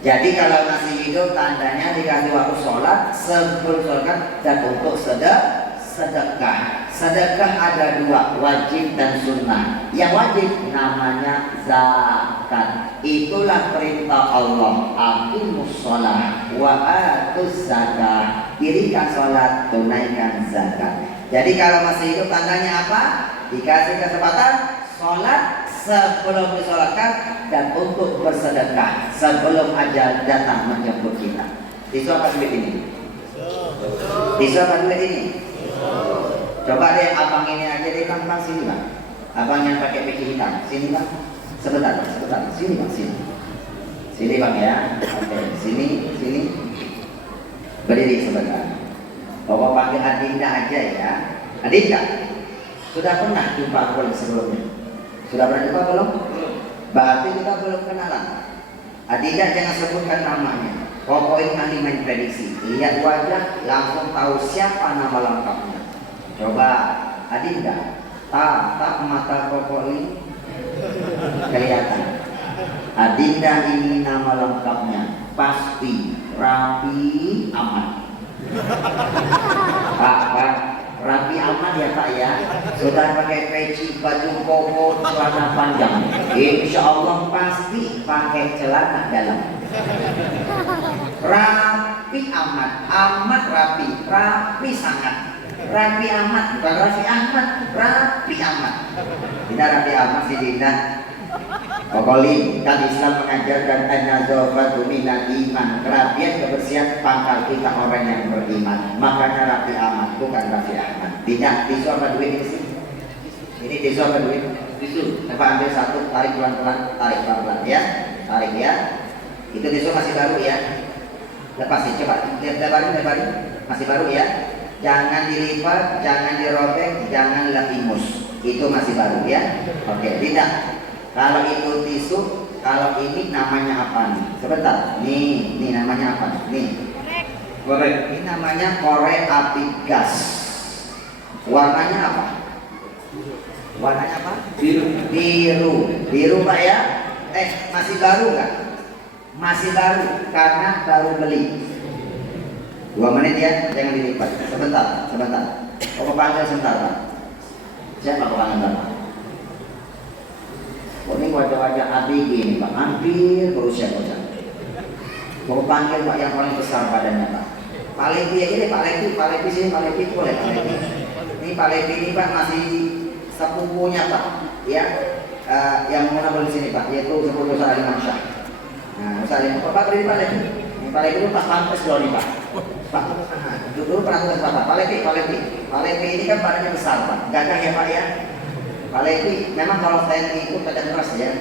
Jadi kalau masih hidup, tandanya dikasih waktu sholat, sebelum sholat, dan untuk sedekah. Sedekah ada dua, wajib dan sunnah. Yang wajib namanya zakat. Itulah perintah Allah, aqimus sholat wa atuz zakat. Dirikan sholat, tunaikan zakat. Jadi kalau masih hidup, tandanya apa? Dikasih kesempatan sholat sebelum disolatkan dan untuk bersedekah sebelum ajal datang menjemput kita. Disuapkan duit ini. Disuapkan duit ini. Coba deh abang ini aja deh, bang, sini, Bang. Abang yang pakai peci hitam, sini, Bang. Sebentar, sini, Bang, sini. Sini, Bang, ya. Oke, sini. Berdiri sebentar. Bapak panggil Adinda aja, ya. Adinda, sudah pernah jumpa aku sebelumnya? Sudah pernah jumpa belum? Berarti kita belum kenalan. Adinda jangan sebutkan namanya. Pokoknya ahli main prediksi. Lihat wajah, langsung tahu siapa nama lengkapnya. Coba Adinda, tatap mata Pokoknya, kelihatan. Adinda ini nama lengkapnya pasti Rapi Ahmad. Pak, Rapi Ahmad ya, Pak, ya. Sudah pakai peci, baju koko, celana panjang. Insya Allah pasti pakai celana dalam. Rapi Ahmad, Ahmad Rapi sangat. Rapi Ahmad, bukan Rafi Ahmad, Rapi Ahmad. Tidak Rapi Ahmad sih, tidak. Pokoknya kan Islam mengajarkan an-nazafatu minal iman. Kerapian, kebersihan pangkal kita orang yang beriman. Makanya Rafi Ahmad, bukan Rafi Ahmad. Tidak, disuapkan duit di sini. Ini tisu apa duit? Tisu. Coba ambil satu, tarik pelan-pelan, tarik pelan-pelan ya. Tarik ya. Itu tisu masih baru ya. Lepas ya, coba lebarin, masih baru ya. Jangan dilipat, jangan dirobek, janganlah ingus. Itu masih baru ya. Oke, tidak. Kalau itu tisu, kalau ini namanya apa nih? Sebentar. Nih namanya apa? Nih. Korek. Ini namanya korek api gas. Warnanya apa? Warnanya apa? Biru Pak ya? Masih baru nggak? Masih baru, karena baru beli. 2 menit ya, jangan dilipat. Sebentar. Kok panggil sebentar Pak? Siapa panggil Pak? Oh, ini wajah-wajah ABG ini Pak, hampir berusia bocah. Kok panggil Pak yang paling besar badannya Pak? Pak Levi aja deh, Pak Levi sini, Pak Levi boleh Pak Levi. Ini Pak Levi ini Pak masih sepupunya Pak, ya, yang mau nambah di sini Pak, yaitu sepupu Ustaz Ali Mansyah. Nah, Ustaz Ali, Pak beri Pak Levi. Ini Pak Levi itu pas pampres dulu nih Pak. Pak, dulu pernah tulis Pak Levi ini kan badannya besar Pak, gagah ya Pak ya. Pak Levi, memang kalau TNI itu kerja keras ya.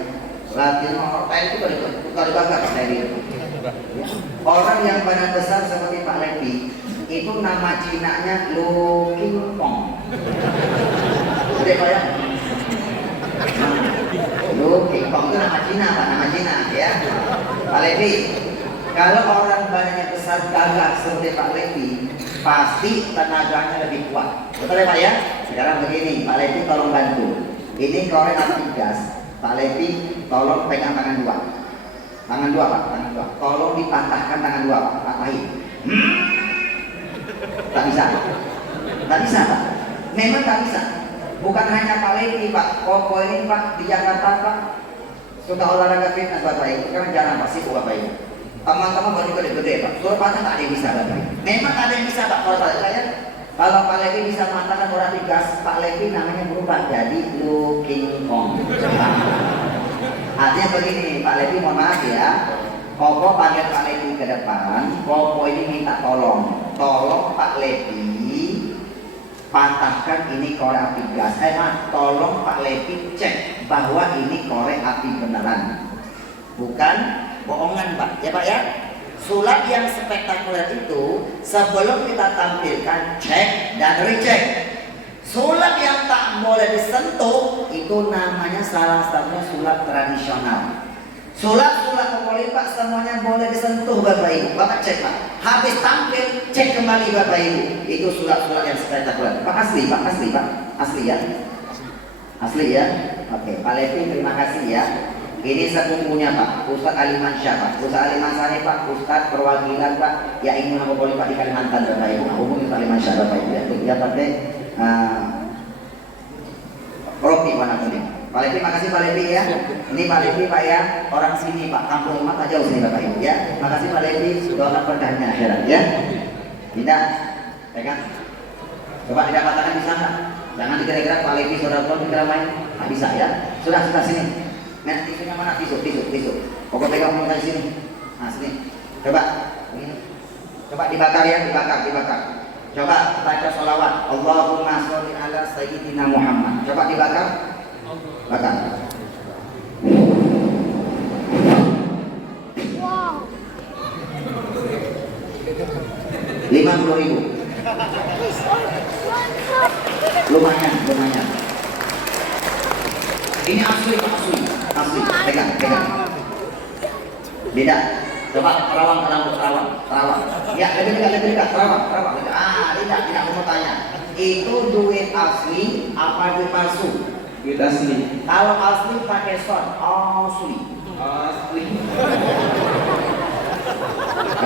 Latihan orang TNI itu bukan bangga Pak TNI itu. Ya. Orang yang badan besar seperti Pak Levi itu nama Cina-nya Lu King Pong. Sudah Pak ya? Lu King Pong itu nama Cina Pak, nama Cina ya. Pak Levi, kalau orang badannya besar gagah seperti Pak Levi, pasti tenaganya lebih kuat. Betul ya Pak ya? Sekarang begini, Pak Levi tolong bantu. Ini korek api gas. Pak Levi tolong pegang tangan 2. Tangan 2 Pak, tangan 2. Tolong dipatahkan tangan 2 Pak, patahin. Tak bisa Pak. Memang tak bisa. Bukan hanya Pak Levi Pak, Koko ini Pak di Jakarta Pak suka olahraga fitness Bapak Ibu. Kan jarang Pak sibuk Bapak Ibu. Teman-teman baru gede-gede Pak. Suruh patah tak ada yang bisa Bapak Ibu. Memang ada yang bisa Pak. Kalau Pak Levi bisa matahkan orang gas, Pak Levi namanya berubah jadi Lu King Kong. Artinya begini, Pak Levi mohon maaf ya. Koko panggil Pak Levi ke depan. Koko ini minta tolong Pak Levi patahkan ini korek api gas. Tolong Pak Levi cek bahwa ini korek api beneran, bukan bohongan Pak. Ya Pak ya. Sulap yang spektakuler itu sebelum kita tampilkan cek dan recheck. Sulap yang tak boleh disentuh itu namanya salah satunya sulap tradisional. Sulap-sulap pokoknya Pak semuanya boleh disentuh Bapak Ibu. Bapak cek Pak. Habis tampil cek kembali Bapak Ibu. Itu sulap-sulap yang spektakuler. Pak asli Pak, asli ya. Asli ya. Oke, Pak Levi terima kasih ya. Ini sepupunya Pak, Ustaz Ali Mansyah Pak. Ustaz Ali Mansyah ini Pak, Ustaz perwakilan Pak yang ingin mengoboli Pak di Kalimantan Bapak Ibu. Hubungi Ustaz Ali Mansyah Bapak Ibu ya. Dia pakai Ropi warna kuning. Pak Levi, makasih Pak Levi ya. Ini Pak Levi Pak ya, orang sini Pak, kampung mata jauh sini Bapak Ibu ya. Makasih Pak Levi, doakan berkahnya akhirat ya. Tidak, pegang. Coba tidak katakan bisa nggak? Jangan dikira-kira Pak Levi saudara pun dikira main. Nggak bisa ya. Sudah sini. Nah, tisunya mana? Tisu. Pokok pegang mulai sini. Nah, sini. Coba. Coba dibakar ya, dibakar. Coba baca sholawat. Allahumma sholli ala sayyidina Muhammad. Coba dibakar. Bakar. Wow. 50.000. Lumayan. Ini asli. Pegang. Beda. Coba terawang. Ya, lebih dekat. Terawang. Tidak mau tanya. Itu duit asli apa duit palsu? Duit asli. Kalau asli pakai son, asli.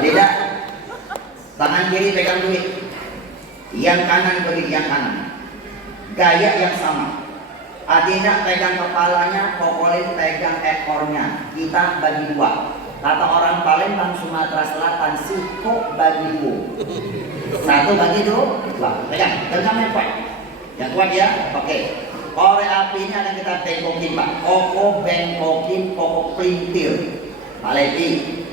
Tidak. Tangan kiri pegang duit. Yang kanan begini, yang kanan. Gaya yang sama. Adinda pegang kepalanya, Kokolin pegang ekornya. Kita bagi 2. Kata orang Palembang Sumatera Selatan, sikok bagi 2. 1 bagi 2. Pegang yang kuat. Yang kuat ya, oke. Korek api ini akan kita bengkokin Pak. Koko bengkokin, koko pelintir. Pak Levi,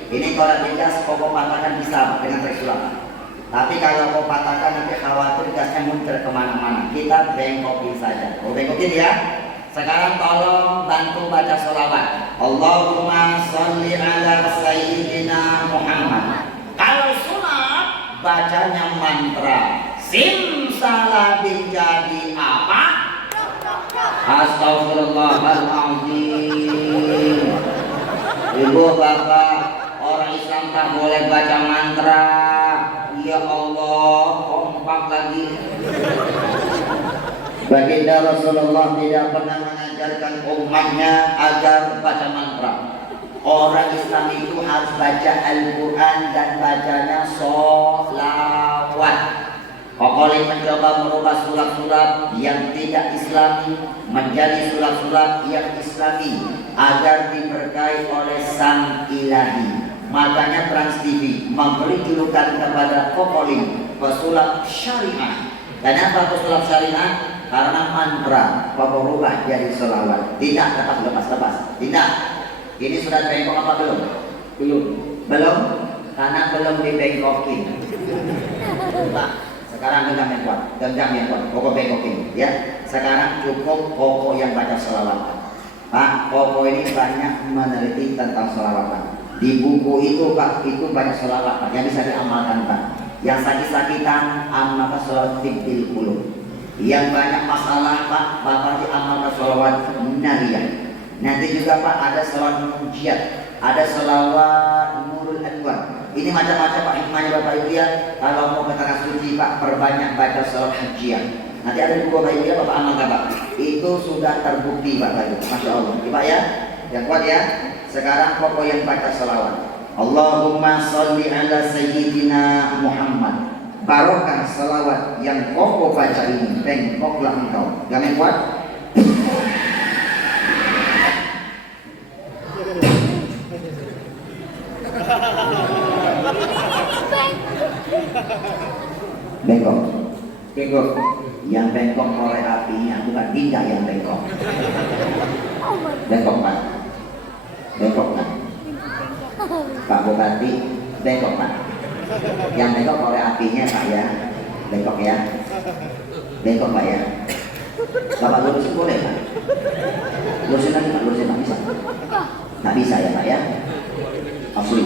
ini korek gas, koko patahkan bisa dengan trik sulap. Tapi kalau kau patahkan nanti khawatir gasnya muncul kemana-mana. Kita bengkokin saja. Kau bengkokin ya. Sekarang tolong bantu baca sholawat. Allahumma sholli ala sayyidina Muhammad. Kalau sunat bacanya mantra. Simsalabim jadi apa? Astagfirullahaladzim. Ibu bapak, orang Islam tak boleh baca mantra. Ya Allah, kompak lagi. Baginda Rasulullah tidak pernah mengajarkan umatnya agar baca mantra. Orang Islam itu harus baca Al-Quran dan bacanya sholawat. Kokolin mencoba merubah sulap-sulap yang tidak islami menjadi sulap-sulap yang islami agar diberkahi oleh Sang Ilahi. Makanya Trans TV memberi julukan kepada Kokolin pesulap syariah. Kenapa pesulap syariah? Karena mantra Koko rubah jadi sholawat. Tidak lepas. Tidak. Ini sudah bengkok apa belum? Belum? Karena belum dibengkokin. Nah, sekarang genggam yang kuat. Koko bengkokin ya. Sekarang cukup Koko yang baca sholawat. Pak, Koko ini banyak meneliti tentang sholawat. Di buku itu Pak, itu banyak sholawat Pak, yang bisa diamalkan Pak. Yang sakit-sakitan amalkan sholawat tibbil qulub. Yang banyak masalah Pak, Bapak diamalkan sholawat nariyah. Nanti juga Pak ada sholawat mujiat, ada sholawat nurul anwar. Ini macam-macam Pak hikmahnya Bapak Ibu ya. Kalau mau ke tanah suci Pak, perbanyak baca sholawat hajiyah. Nanti ada di buku Bapak Ibu ya, Bapak amalkan Pak. Itu sudah terbukti Bapak Ibu, Masya Allah. Pak ya, yang kuat ya. Sekarang pokok yang baca salawat. Allahumma sholli ala sayyidina Muhammad. Barokah salawat yang pokok baca ini. Bengkoklah engkau. Gamen kuat. Bengkok. Yang bengkok oleh apinya, bukan tindak yang bengkok. Bengkok Pak. Bengkok Pak. Pak Bupati bengkok Pak. Yang bengkok oleh apinya Pak ya. Bengkok ya. Bengkok Pak ya. Bapak lurusin boleh Pak. Lurusin lagi Pak, lurusin Pak bisa. Nggak bisa ya Pak ya. Asli.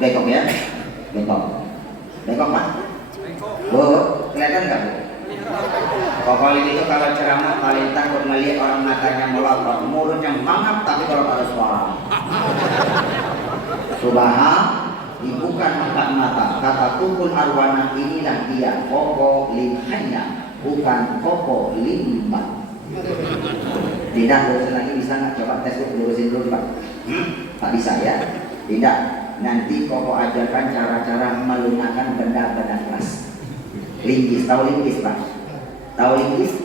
Bengkok ya. Bengkok. Bengkok Pak. Bu, kelihatan nggak Bu? Kokolin itu kalau ceramah paling takut melihat orang matanya melotot, mulutnya mangap tapi kalau ada suara. Subhan, dibuka mata. Kata tukul arwana inilah dia Koko Limhanya, bukan Koko Limbat. Tidak lurusin lagi bisa nggak? Coba tes lurusin dulu Pak. Tak bisa ya? Tidak. Nanti Koko ajarkan cara-cara melunakkan benda-benda keras. Linggis, tahu linggis Pak? Tahu linggis?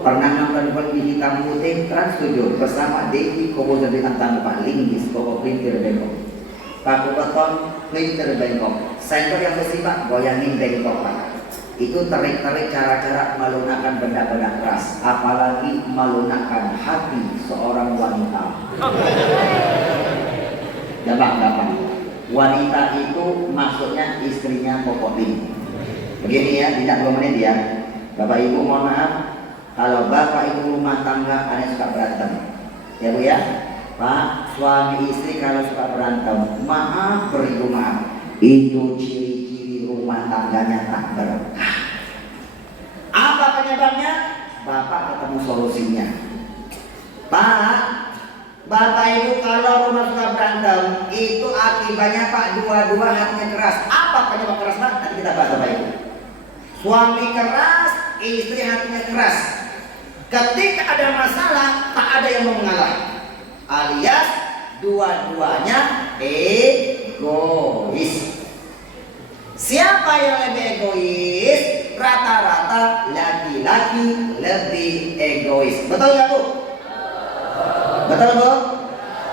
Pernah nonton film hitam putih Trans 7 bersama Devi Kobo Zerbitan Tanpa linggis, Koko printer bengkok. Paku beton, printer bengkok. Senter yang besi Pak, goyangin bengkok Pak. Itu terik-terik cara-cara melunakkan benda-benda keras, apalagi melunakkan hati seorang wanita. Gampang. Wanita itu maksudnya istrinya Kokolin. Begini ya, tidak 2 menit ya. Bapak Ibu mohon maaf, kalau Bapak Ibu rumah tangga ada suka berantem, ya Bu ya. Pak, suami istri kalau suka berantem, maaf beribu maaf, itu ciri-ciri rumah tangganya tak berkah. Apa penyebabnya? Bapak ketemu solusinya. Pak, Bapak Ibu kalau rumah suka berantem, itu akibatnya Pak dua-dua hatinya keras. Apa penyebab keras Pak? Nanti kita bahas Bapak Ibu. Suami keras, istri hatinya keras. Ketika ada masalah, tak ada yang mau mengalah. Alias dua-duanya egois. Siapa yang lebih egois? Rata-rata laki-laki lebih egois. Betul nggak Bu? Betul Bu?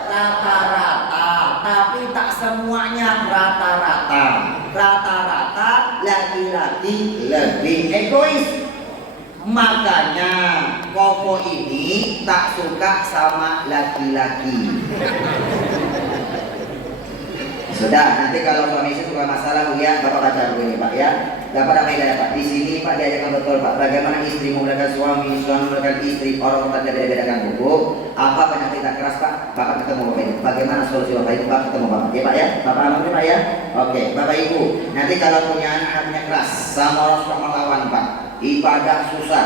Rata-rata, tapi tak semuanya rata-rata. Rata-rata laki-laki lebih egois. Makanya Koko ini tak suka sama laki-laki. Sudah, nanti kalau suami istri suka masalah, ya Bapak baca buku ini Pak ya. Dapat apa yang Pak? Di sini Pak diajarkan betul Pak. Bagaimana istri membedakan suami, suami membedakan istri, orang Bapak tidak bedakan buku. Apa penyakit tak keras Pak? Bapak ketemu Bapak ini. Bagaimana solusi Bapak itu? Pak ketemu Bapak. Ya Pak ya. Bapak aman Pak ya. Oke, Bapak Ibu. Nanti kalau punya anak hatinya keras, sama orang suka melawan Pak. Ibadah susah.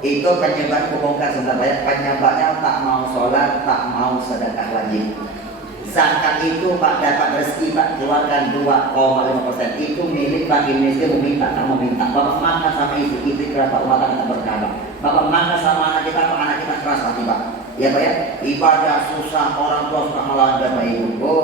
Itu penyebab kebongkar sebenarnya. Penyebabnya tak mau sholat, tak mau sedekah wajib. Zakat itu Pak dapat rezeki Pak keluarkan 2,5%. Itu milik bagi miskin meminta, tak meminta. Bapak makan sama istri berapa rumah tangga berkah. Bapak makan sama anak kita, Pak anak kita keras hati Pak. Ya Pak ya. Ibadah susah, orang tua suka melawan Bapak Ibu.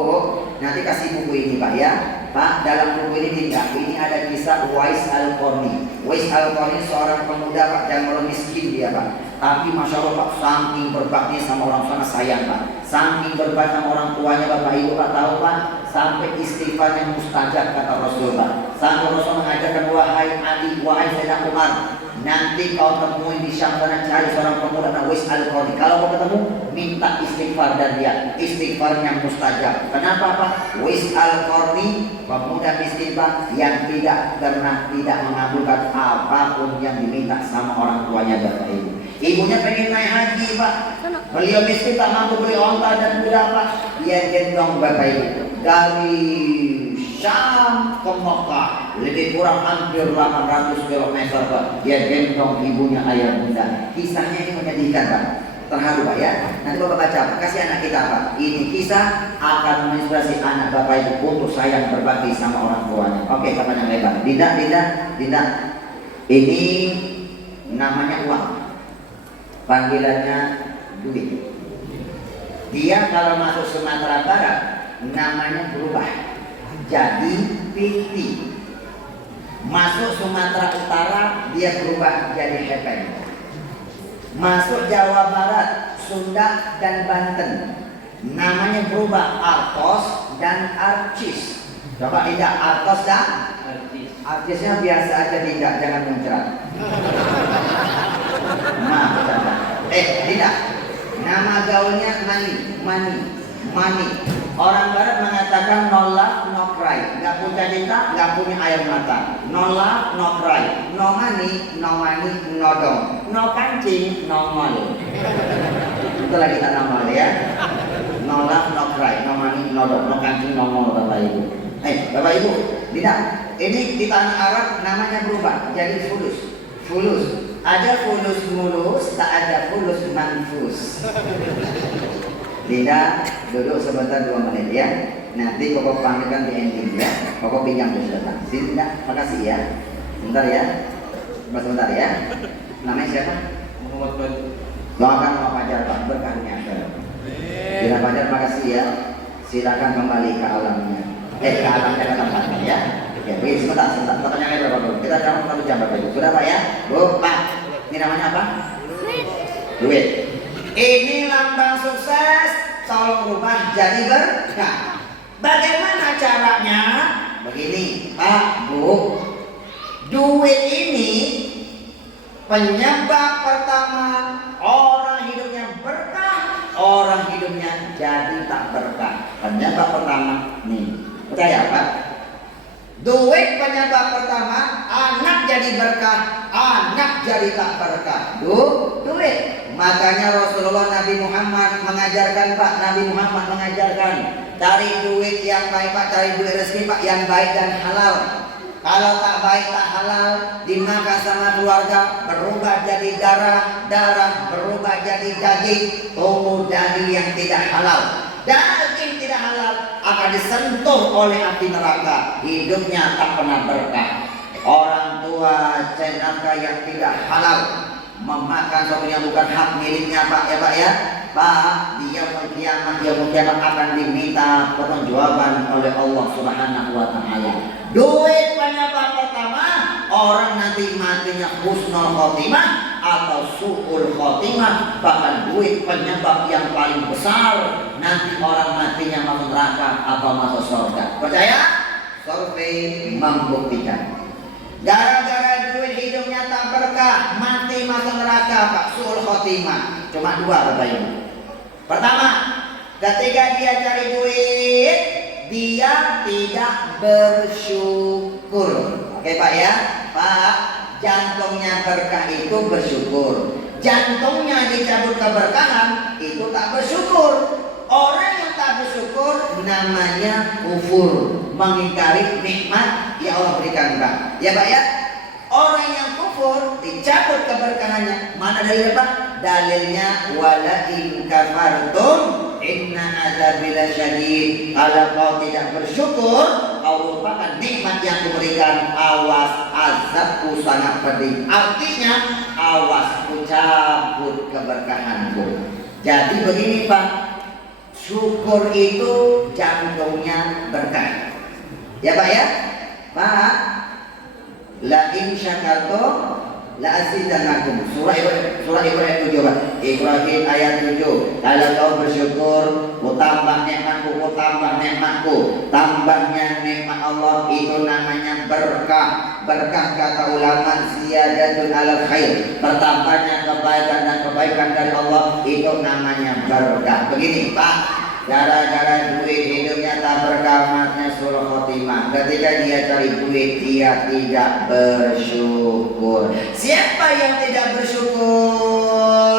Nanti kasih buku ini Pak ya. Pak dalam buku ini tidak. Ini ada kisah Uwais Al-Qarni. Uwais Al-Qarni seorang pemuda Pak yang orang miskin dia Pak. Tapi Masya Allah Pak, saking berbaktinya sama orang sana sayang Pak. Saking berbakti sama orang tuanya Bapak Ibu Pak tahu Pak. Sampai istighfarnya mustajab kata Rasul Pak. Sampai Rasul mengajarkan wahai Ali, wahai Sayyidina Umar, nanti kau temuin di Syam sana cari seorang pemuda namanya Uwais Al-Qarni. Kalau kau ketemu, minta istighfar dan dia. Istighfarnya mustajab. Kenapa Pak? Uwais Al-Qarni pemuda miskin Pak yang tidak pernah tidak mengabulkan apapun yang diminta sama orang tuanya Bapak Ibu. Ibunya pengen naik haji Pak. Beliau miskin tak mampu beli onta dan kuda Pak. Dia gendong Bapak Ibu dari Syam ke Mekah, lebih kurang hampir 800 km Pak. Dia gendong ibunya ayah bunda. Kisahnya ini menyedihkan Pak. Terharu Pak ya. Nanti Bapak baca Pak. Kasih anak kita Pak. Ini kisah akan menginspirasi anak Bapak Ibu untuk sayang berbakti sama orang tuanya. Oke, Bapak yang lebar. Dinda. Ini namanya uang. Panggilannya duit. Dia kalau masuk Sumatera Barat namanya berubah jadi piti. Masuk Sumatera Utara dia berubah jadi hepeng. Masuk Jawa Barat, Sunda dan Banten namanya berubah Artos dan Arcis. Coba tidak Artos dan Arcisnya biasa aja tidak, jangan mencerat. Nah, tidak. Nama gaulnya Mani. Orang Barat mengatakan no love, no cry. Gak punya cinta, gak punya air mata. No love, no cry. No money, no dong. No kancing, no mall. Itulah kita nama ya. No love, no cry. No money, no dong. No kancing, no mall Bapak Ibu. Bapak Ibu, tidak. Ini di tanah Arab namanya berubah jadi fulus. Ada fulus mulus, tak ada fulus manfus. Linda, duduk sebentar 2 menit ya. Nanti Koko panggilkan di ending ya. Koko pinjam dulu sebentar. Sini, makasih ya. Sebentar ya. Sebentar ya. Namanya siapa? Muhammad Fajar. Doakan Muhammad Fajar Pak berkarunia. Bila Fajar makasih ya. Silakan kembali ke alamnya. Ke alamnya ke tempatnya ya. Ya, begini sebentar. Pertanyaannya berapa dulu? Kita dalam 1 jam Bapak Ibu. Sudah Pak ya? Pak. Ini namanya apa? Duit. Ini lambang sukses. Tolong rubah jadi berkah. Bagaimana caranya? Begini, Pak, Bu. Duit ini penyebab pertama orang hidupnya berkah, orang hidupnya jadi tak berkah. Penyebab pertama nih. Percaya Pak? Duit penyebab pertama, anak jadi berkah, anak jadi tak berkah. Duit. Makanya Rasulullah Nabi Muhammad mengajarkan Pak, Nabi Muhammad mengajarkan cari duit yang baik Pak, cari duit rezeki Pak yang baik dan halal. Kalau tak baik tak halal dimakan sama keluarga berubah jadi darah berubah jadi daging, tumbuh daging yang tidak halal. Daging tidak halal akan disentuh oleh api neraka, hidupnya tak pernah berkah. Orang tua cenaka yang tidak halal memakan sesuatu yang bukan hak miliknya Pak ya Pak ya. Pak, dia kiamat akan diminta pertanggungjawaban oleh Allah Subhanahu wa taala. Duit penyebab pertama, orang nanti matinya husnul khotimah atau su'ul khotimah. Bahkan duit penyebab yang paling besar, nanti orang matinya masuk neraka atau masuk surga. Percaya? Survei membuktikan. Gara-gara duit hidupnya tak berkah, mati masuk neraka Pak, su'ul khotimah. Cuma 2 Bapak Ibu. Pertama, ketika dia cari duit dia tidak bersyukur. Oke Pak ya, Pak, jantungnya berkah itu bersyukur. Jantungnya dicabut keberkahan itu tak bersyukur. Orang yang tak bersyukur namanya kufur, mengingkari nikmat yang Allah berikan Pak. Ya Pak ya, orang yang kufur dicabut keberkahannya. Mana dalilnya Pak? Dalilnya wala in kafartum inna adzabi lasyadid. Kalau kau tidak bersyukur, kau lupakan nikmat yang kuberikan, awas azabku sangat pedih. Artinya awas ku cabut keberkahanku. Jadi begini Pak, syukur itu jantungnya berkah. Ya Pak ya, Pak. La in syakartum la azidannakum. Surah Ibrahim 7 Pak. Ibrahim ayat 7. Kalau kau bersyukur, ku tambah nikmatku, ku tambah nikmatku. Tambahnya nikmat Allah itu namanya berkah. Berkah kata ulama ziyadatun alal khair. Bertambahnya kebaikan dan kebaikan dari Allah itu namanya berkah. Begini Pak, gara-gara duit hidupnya tak berkah, matnya suruh khotimah. Ketika dia cari duit, dia tidak bersyukur. Siapa yang tidak bersyukur?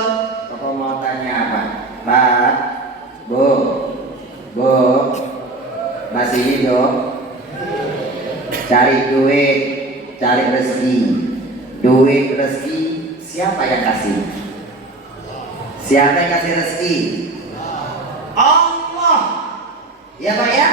Bapak mau tanya apa? Pak, Bu, masih hidup? Cari duit, cari rezeki. Duit rezeki siapa yang kasih? Siapa yang kasih rezeki? Allah. Ya Pak ya,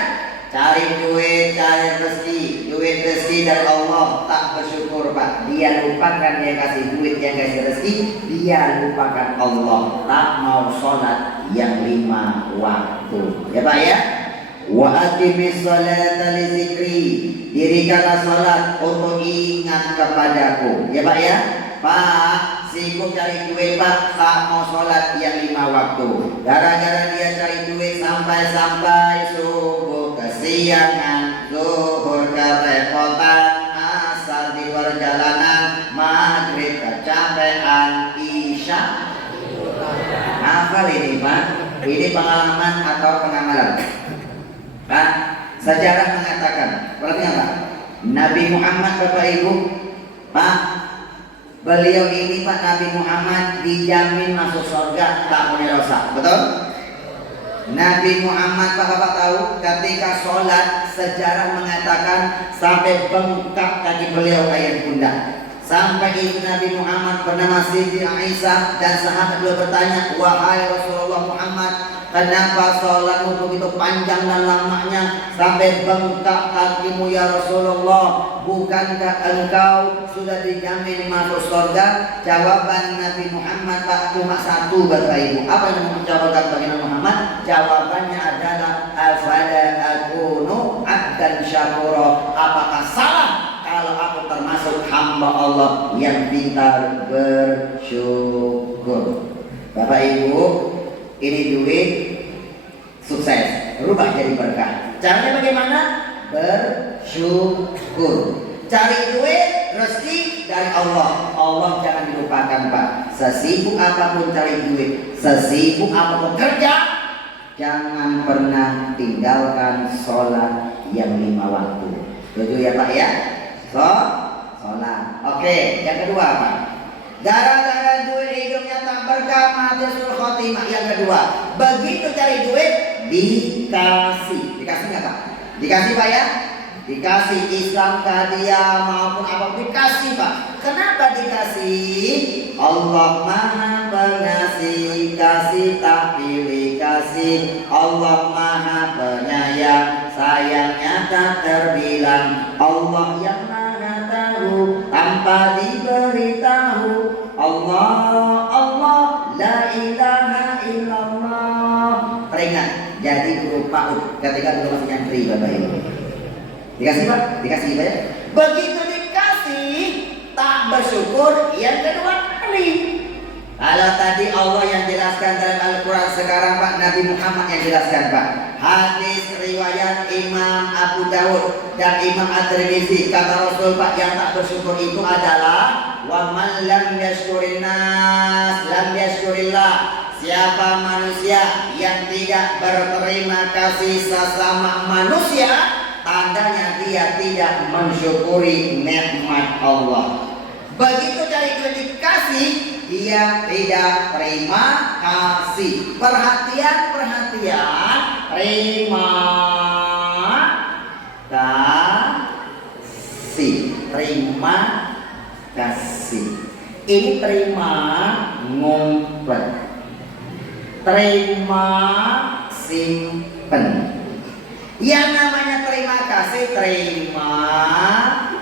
cari duit, cari rezeki. Duit rezeki dari Allah, tak bersyukur Pak. Dia lupakan dia kasih duit, yang kasih rezeki. Dia lupakan Allah, tak mau sholat yang 5 waktu. Ya Pak ya. Wa aqimis sholata li dzikri. Dirikanlah sholat untuk ingat kepadaku. Ya Pak ya. Pak, sibuk cari duit Pak, tak mau sholat yang 5 waktu. Gara-gara dia cari duit sampai subuh kesiangan, zuhur kerepotan, asar di perjalanan, maghrib kecapean, isya. Hafal ini Pak, ini pengalaman atau pengamalan. Pak, sejarah mengatakan, perhatikan Pak, Nabi Muhammad Bapak Ibu, Pak, beliau ini Pak Nabi Muhammad dijamin masuk surga tak punya dosa, betul? Nabi Muhammad Pak Bapak tahu ketika sholat sejarah mengatakan sampai bengkak kaki beliau kayak pundak. Sampai itu Nabi Muhammad bernama Siti Aisyah dan sahabat beliau bertanya, wahai Rasulullah Muhammad, kenapa sholatmu begitu panjang dan lamanya sampai bengkak kakimu ya Rasulullah? Bukankah engkau sudah dijamin masuk surga? Jawaban Nabi Muhammad Pak cuma satu Bapak Ibu. Apa yang menjawabkan bagi Nabi Muhammad? Jawabannya adalah afala akunu abdan syakura. Apakah salah kalau aku termasuk hamba Allah yang pintar bersyukur? Bapak Ibu, ini duit sukses, rubah jadi berkah. Caranya bagaimana? Bersyukur. Cari duit, rezeki dari Allah. Allah jangan dilupakan Pak. Sesibuk apapun cari duit, sesibuk apapun kerja, jangan pernah tinggalkan sholat yang 5 waktu. Setuju ya Pak ya? Sholat. Oke, yang kedua Pak, gara-gara duit hidupnya tak berkah, mati suruh khotimah. Yang kedua, begitu cari duit dikasih nggak Pak? Dikasih Pak ya? Dikasih Islam, hadiah maupun apa dikasih Pak. Kenapa dikasih? Allah Maha Pengasih, kasih tak pilih kasih. Allah Maha Penyayang, sayangnya tak terbilang. Allah yang Maha Tahu tanpa diberitahu. Allah la ilaha illallah. Teringat jadi guru PAUD ketika belum masih nyantri Bapak Ibu. Dikasih Pak? Dikasih Pak ya? Begitu dikasih tak bersyukur yang kedua kali. Kalau tadi Allah yang jelaskan dalam Al-Quran, sekarang Pak Nabi Muhammad yang jelaskan Pak. Hadis riwayat Imam Abu Dawud dan Imam At-Tirmidzi, kata Rasul Pak, yang tak bersyukur itu adalah wa man lam yashkurin nas lam yashkurillah. siapa manusia yang tidak berterima kasih sesama manusia, tandanya dia tidak mensyukuri nikmat Allah. Begitu cari dikasih, dia tidak terima kasih. Perhatian, terima kasih, terima kasih. Ini terima ngumpet, terima simpen. Yang namanya terima kasih, terima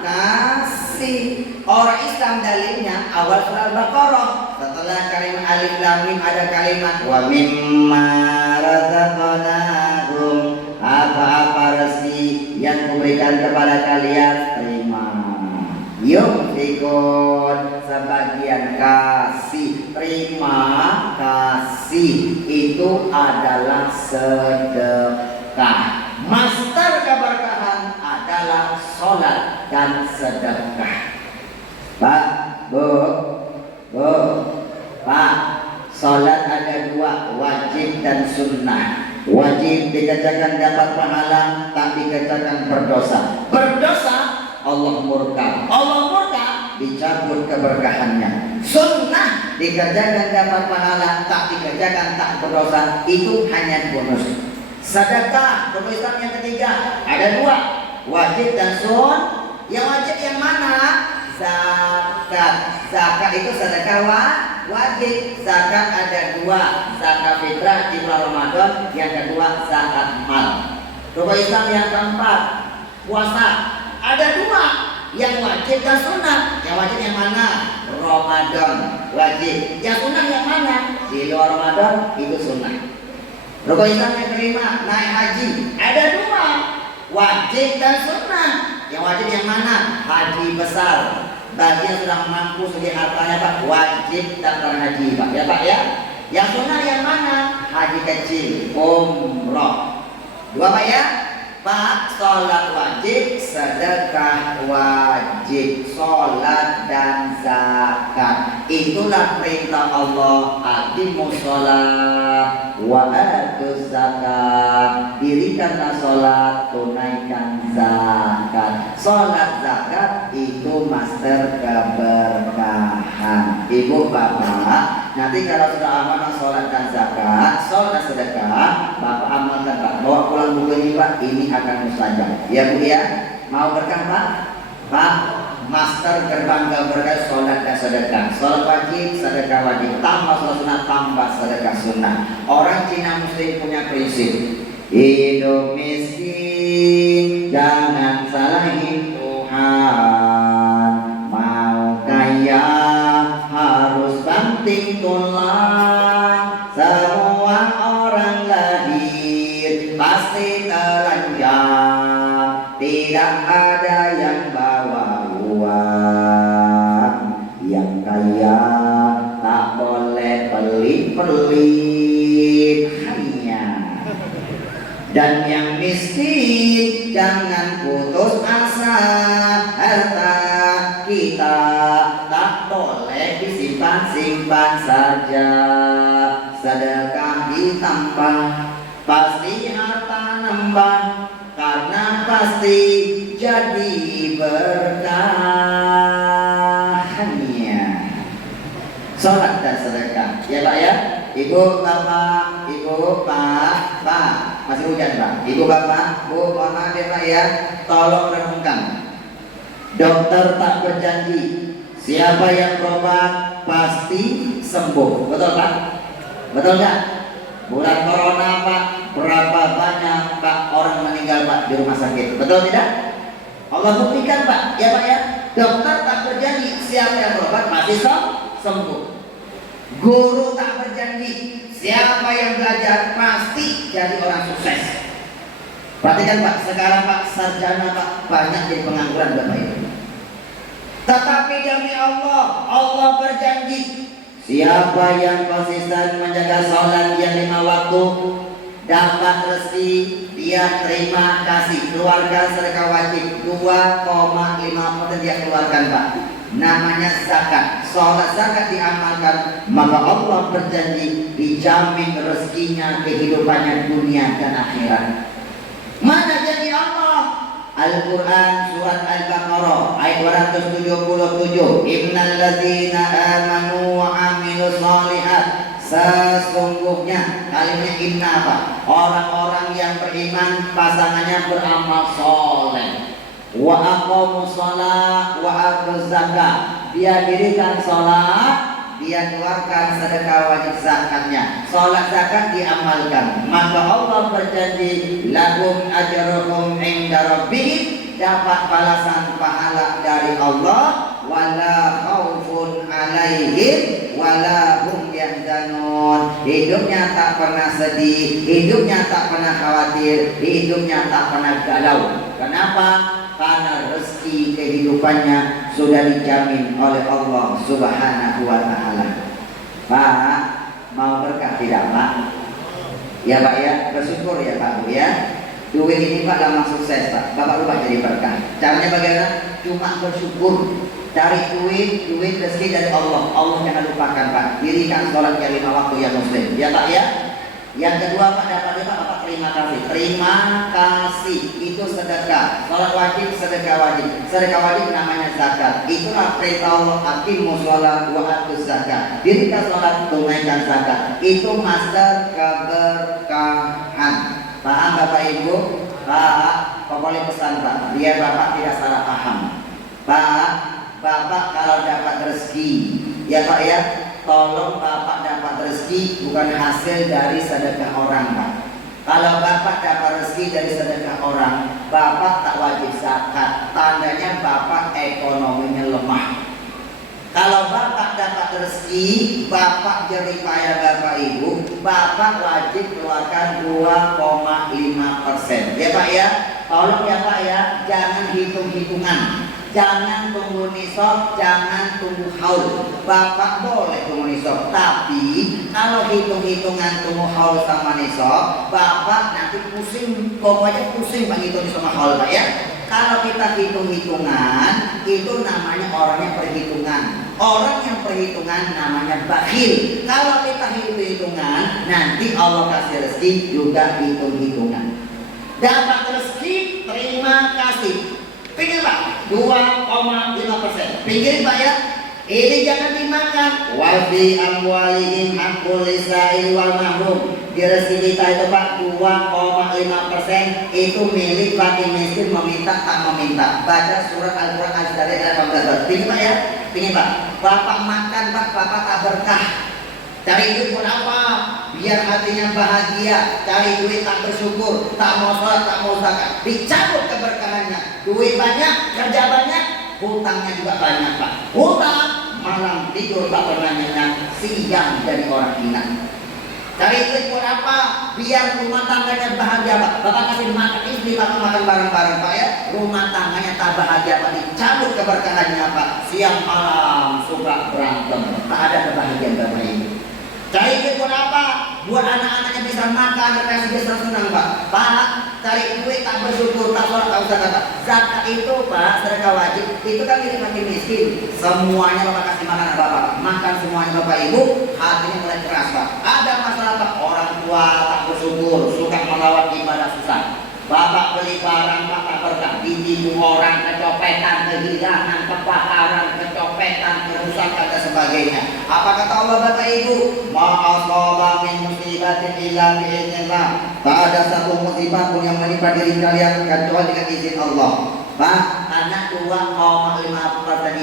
kasih. Orang Islam dalilnya awal surah Al-Baqarah. Setelah kalimat alif lam mim ada kalimat wa mimma razaqnahum, apa-apa rezeki yang kuberikan kepada kalian terima. Yuk ikut sebagian kasih. Terima kasih itu adalah sedekah. Master keberkahan adalah sholat dan sedekah. Pak, Bu, Pak, sholat ada dua, wajib dan sunnah. Wajib dikerjakan dapat pahala, tak dikerjakan berdosa. Berdosa Allah murka. Allah murka dicabut keberkahannya. Sunnah dikerjakan dapat pahala, tak dikerjakan tak berdosa. Itu hanya bonus. Sedekah, rukun Islam yang ketiga ada dua, wajib dan sunnah. Yang wajib yang mana? Zakat. Zakat itu sedekah wajib. Zakat ada dua, zakat fitrah di bulan Ramadan, yang kedua zakat mal. Rukun Islam yang keempat puasa. Ada dua, yang wajib dan sunnah. Yang wajib yang mana? Ramadan wajib. Yang sunnah yang mana? Di luar Ramadan itu sunnah. Rukun Islam yang kelima naik haji. Ada dua, wajib dan sunnah. Yang wajib yang mana? Haji besar. Bagi yang sudah mampu segi hartanya Pak, wajib daftar haji Pak, ya Pak ya. Yang sunnah yang mana? Haji kecil, umroh. Dua Pak ya. Pak, sholat wajib, sedekah wajib, sholat dan zakat. Itulah perintah Allah. Aqimus sholat wa atuz zakat. Dirikanlah sholat, tunaikan zakat. Sholat zakat itu master keberkahan. Ibu bapak, nanti kalau sudah amanah sholat dan zakat, sholat sedekah, bapak amalkan Pak. Bawa pulang buku ini Pak, ini akan mustajab. Ya Bu ya, mau berkah Pak? Pak, master gerbang keberkahan sholat dan sedekah. Sholat wajib, sedekah wajib. Tambah sholat sunnah, tambah sedekah sunnah. Orang Cina Muslim punya prinsip, hidup miskin jangan salahin Tuhan. Mau kaya harus banting tulang. Semua orang lahir pasti telanjang, tidak ada yang bawa uang. Yang kaya tak boleh pelit-pelit hanya. Dan yang miskin jangan putus asa. Harta kita tak boleh disimpan-simpan saja. Sedekah ditambah, pasti harta nambah, karena pasti jadi berkahnya. Sholat dan sedekah, ya Pak ya. Ibu bapak, ibu pak, masih hujan Pak. Ibu bapak, bu, mohon maaf ya Pak ya. Tolong renungkan. Dokter tak berjanji siapa yang berobat pasti sembuh, betul Pak? Betul nggak? Bulan corona Pak, berapa banyak Pak orang meninggal Pak di rumah sakit, betul tidak? Allah buktikan Pak, ya Pak ya. Dokter tak berjanji siapa yang berobat pasti sembuh. Guru tak berjanji siapa yang belajar pasti jadi orang sukses. Perhatikan Pak, sekarang Pak sarjana Pak banyak jadi pengangguran Bapak Ibu. Tetapi demi Allah, Allah berjanji siapa yang konsisten menjaga sholat yang 5 waktu dapat rezeki, dia terima kasih. Keluarga sedekah wajib 2,5% dia keluarkan Pak. Namanya zakat. sholat zakat diamalkan, maka Allah berjanji dijamin rezekinya, kehidupannya dunia dan akhirat. Mana janji Allah? Al-Quran surat Al-Baqarah ayat 277. Innal ladzina amanu wa amilus shalihat, sesungguhnya kalimat inna apa? Orang-orang yang beriman pasangannya beramal soleh. Wa aqamus shalah wa atuz zakat, dia dirikan sholat, dia keluarkan sedekah wajib zakatnya, sholat zakat diamalkan, maka Allah berjanji lahum ajruhum inda rabbihim, dapat balasan pahala dari Allah, wala khaufun alaihim wala hum yahzanun. Hidupnya tak pernah sedih, hidupnya tak pernah khawatir, hidupnya tak pernah galau. Kenapa? Karena rezeki kehidupannya sudah dijamin oleh Allah Subhanahu wa ta'ala. Pak, mau berkah tidak Pak? Ya Pak ya, bersyukur ya Pak Bu ya. Duit ini Pak lama sukses Pak, Bapak lupa jadi berkah. Caranya bagaimana? Cuma bersyukur. Cari duit rezeki dari Allah. Allah jangan lupakan Pak. Dirikan sholat yang 5 waktu yang muslim. Ya Pak ya. Yang kedua Pak, dapat Bapak terima kasih. Terima kasih itu sedekah. Sholat wajib, sedekah wajib. Sedekah wajib namanya zakat. Itulah perintah Allah, aqimus sholat wa atuz zakat. Dirikan sholat, tunaikan zakat. Itu master keberkahan. Paham Bapak Ibu? Pak, pokoknya pesan Pak, biar Bapak tidak salah paham. Pak, Bapak kalau dapat rezeki, ya Pak ya, tolong Bapak dapat rezeki bukan hasil dari sedekah orang Pak. Kalau Bapak dapat rezeki dari sedekah orang, Bapak tak wajib zakat. Tandanya Bapak ekonominya lemah. Kalau Bapak dapat rezeki, Bapak jerih payah Bapak Ibu, Bapak wajib keluarkan 2,5%. Ya Pak ya, tolong ya Pak ya, jangan hitung-hitungan. Jangan tunggu nisab, jangan tunggu haul. Bapak boleh tunggu nisab, tapi kalau hitung-hitungan tunggu haul sama nisab, Bapak nanti pusing. Pokoknya pusing Pak hitung sama haul Pak ya. Kalau kita hitung-hitungan, itu namanya orangnya perhitungan. Orang yang perhitungan namanya bakhil. Kalau kita hitung-hitungan, nanti Allah kasih rezeki juga hitung-hitungan. Dapat rezeki, terima kasih. Pinggir Pak, 2,5%. Pinggir Pak ya. Ini jangan dimakan. Wa fi amwalihim haqqul lisail wal mahrum. Di rezeki kita itu Pak 2,5% itu milik fakir miskin, meminta tak meminta. Baca surat Al-Quran Al-Dari ayat 18. Pinggir Pak ya. Pinggir Pak. Bapak makan Pak, Bapak tak berkah. Cari duit buat apa? Biar hatinya bahagia. Cari duit tak bersyukur, tak mau sholat, tak mau zakat. Dicabut keberkahannya. Duit banyak, kerja banyak, hutangnya juga banyak Pak. Hutang, malam tidur tak pernah nyenyak, siang jadi orang hina. Cari duit buat apa? Biar rumah tangganya bahagia Pak. Bapak kasih makan istri, Bapak makan bareng-bareng Pak ya. Rumah tangganya tak bahagia Pak. Dicabut keberkahannya Pak. Siang malam suka berantem, tak ada kebahagiaan Bapak ini. Cari duit buat apa? Buat anak-anaknya bisa makan, kasih bisa senang Pak. Pak, cari duit tak bersyukur, tak sholat, tak usah Pak. Zakat itu Pak, sedekah wajib, itu kan milik fakir miskin. Semuanya Bapak kasih makan Bapak. Makan semuanya Bapak Ibu, hatinya mulai keras Pak. Ada masalah Pak, orang tua tak bersyukur, suka melawat ibadah susah. Bapak beli barang Pak tak berkah, ditipu orang, kecopetan, kehilangan, kepaharan, kecopetan, kerusakan dan sebagainya. Apa kata Allah Bapak Ibu? Ma'asaba min musibatin illa bi'iznillah. Tak ada satu musibah pun yang menimpa diri kalian kecuali dengan izin Allah. Pak, karena 2,5%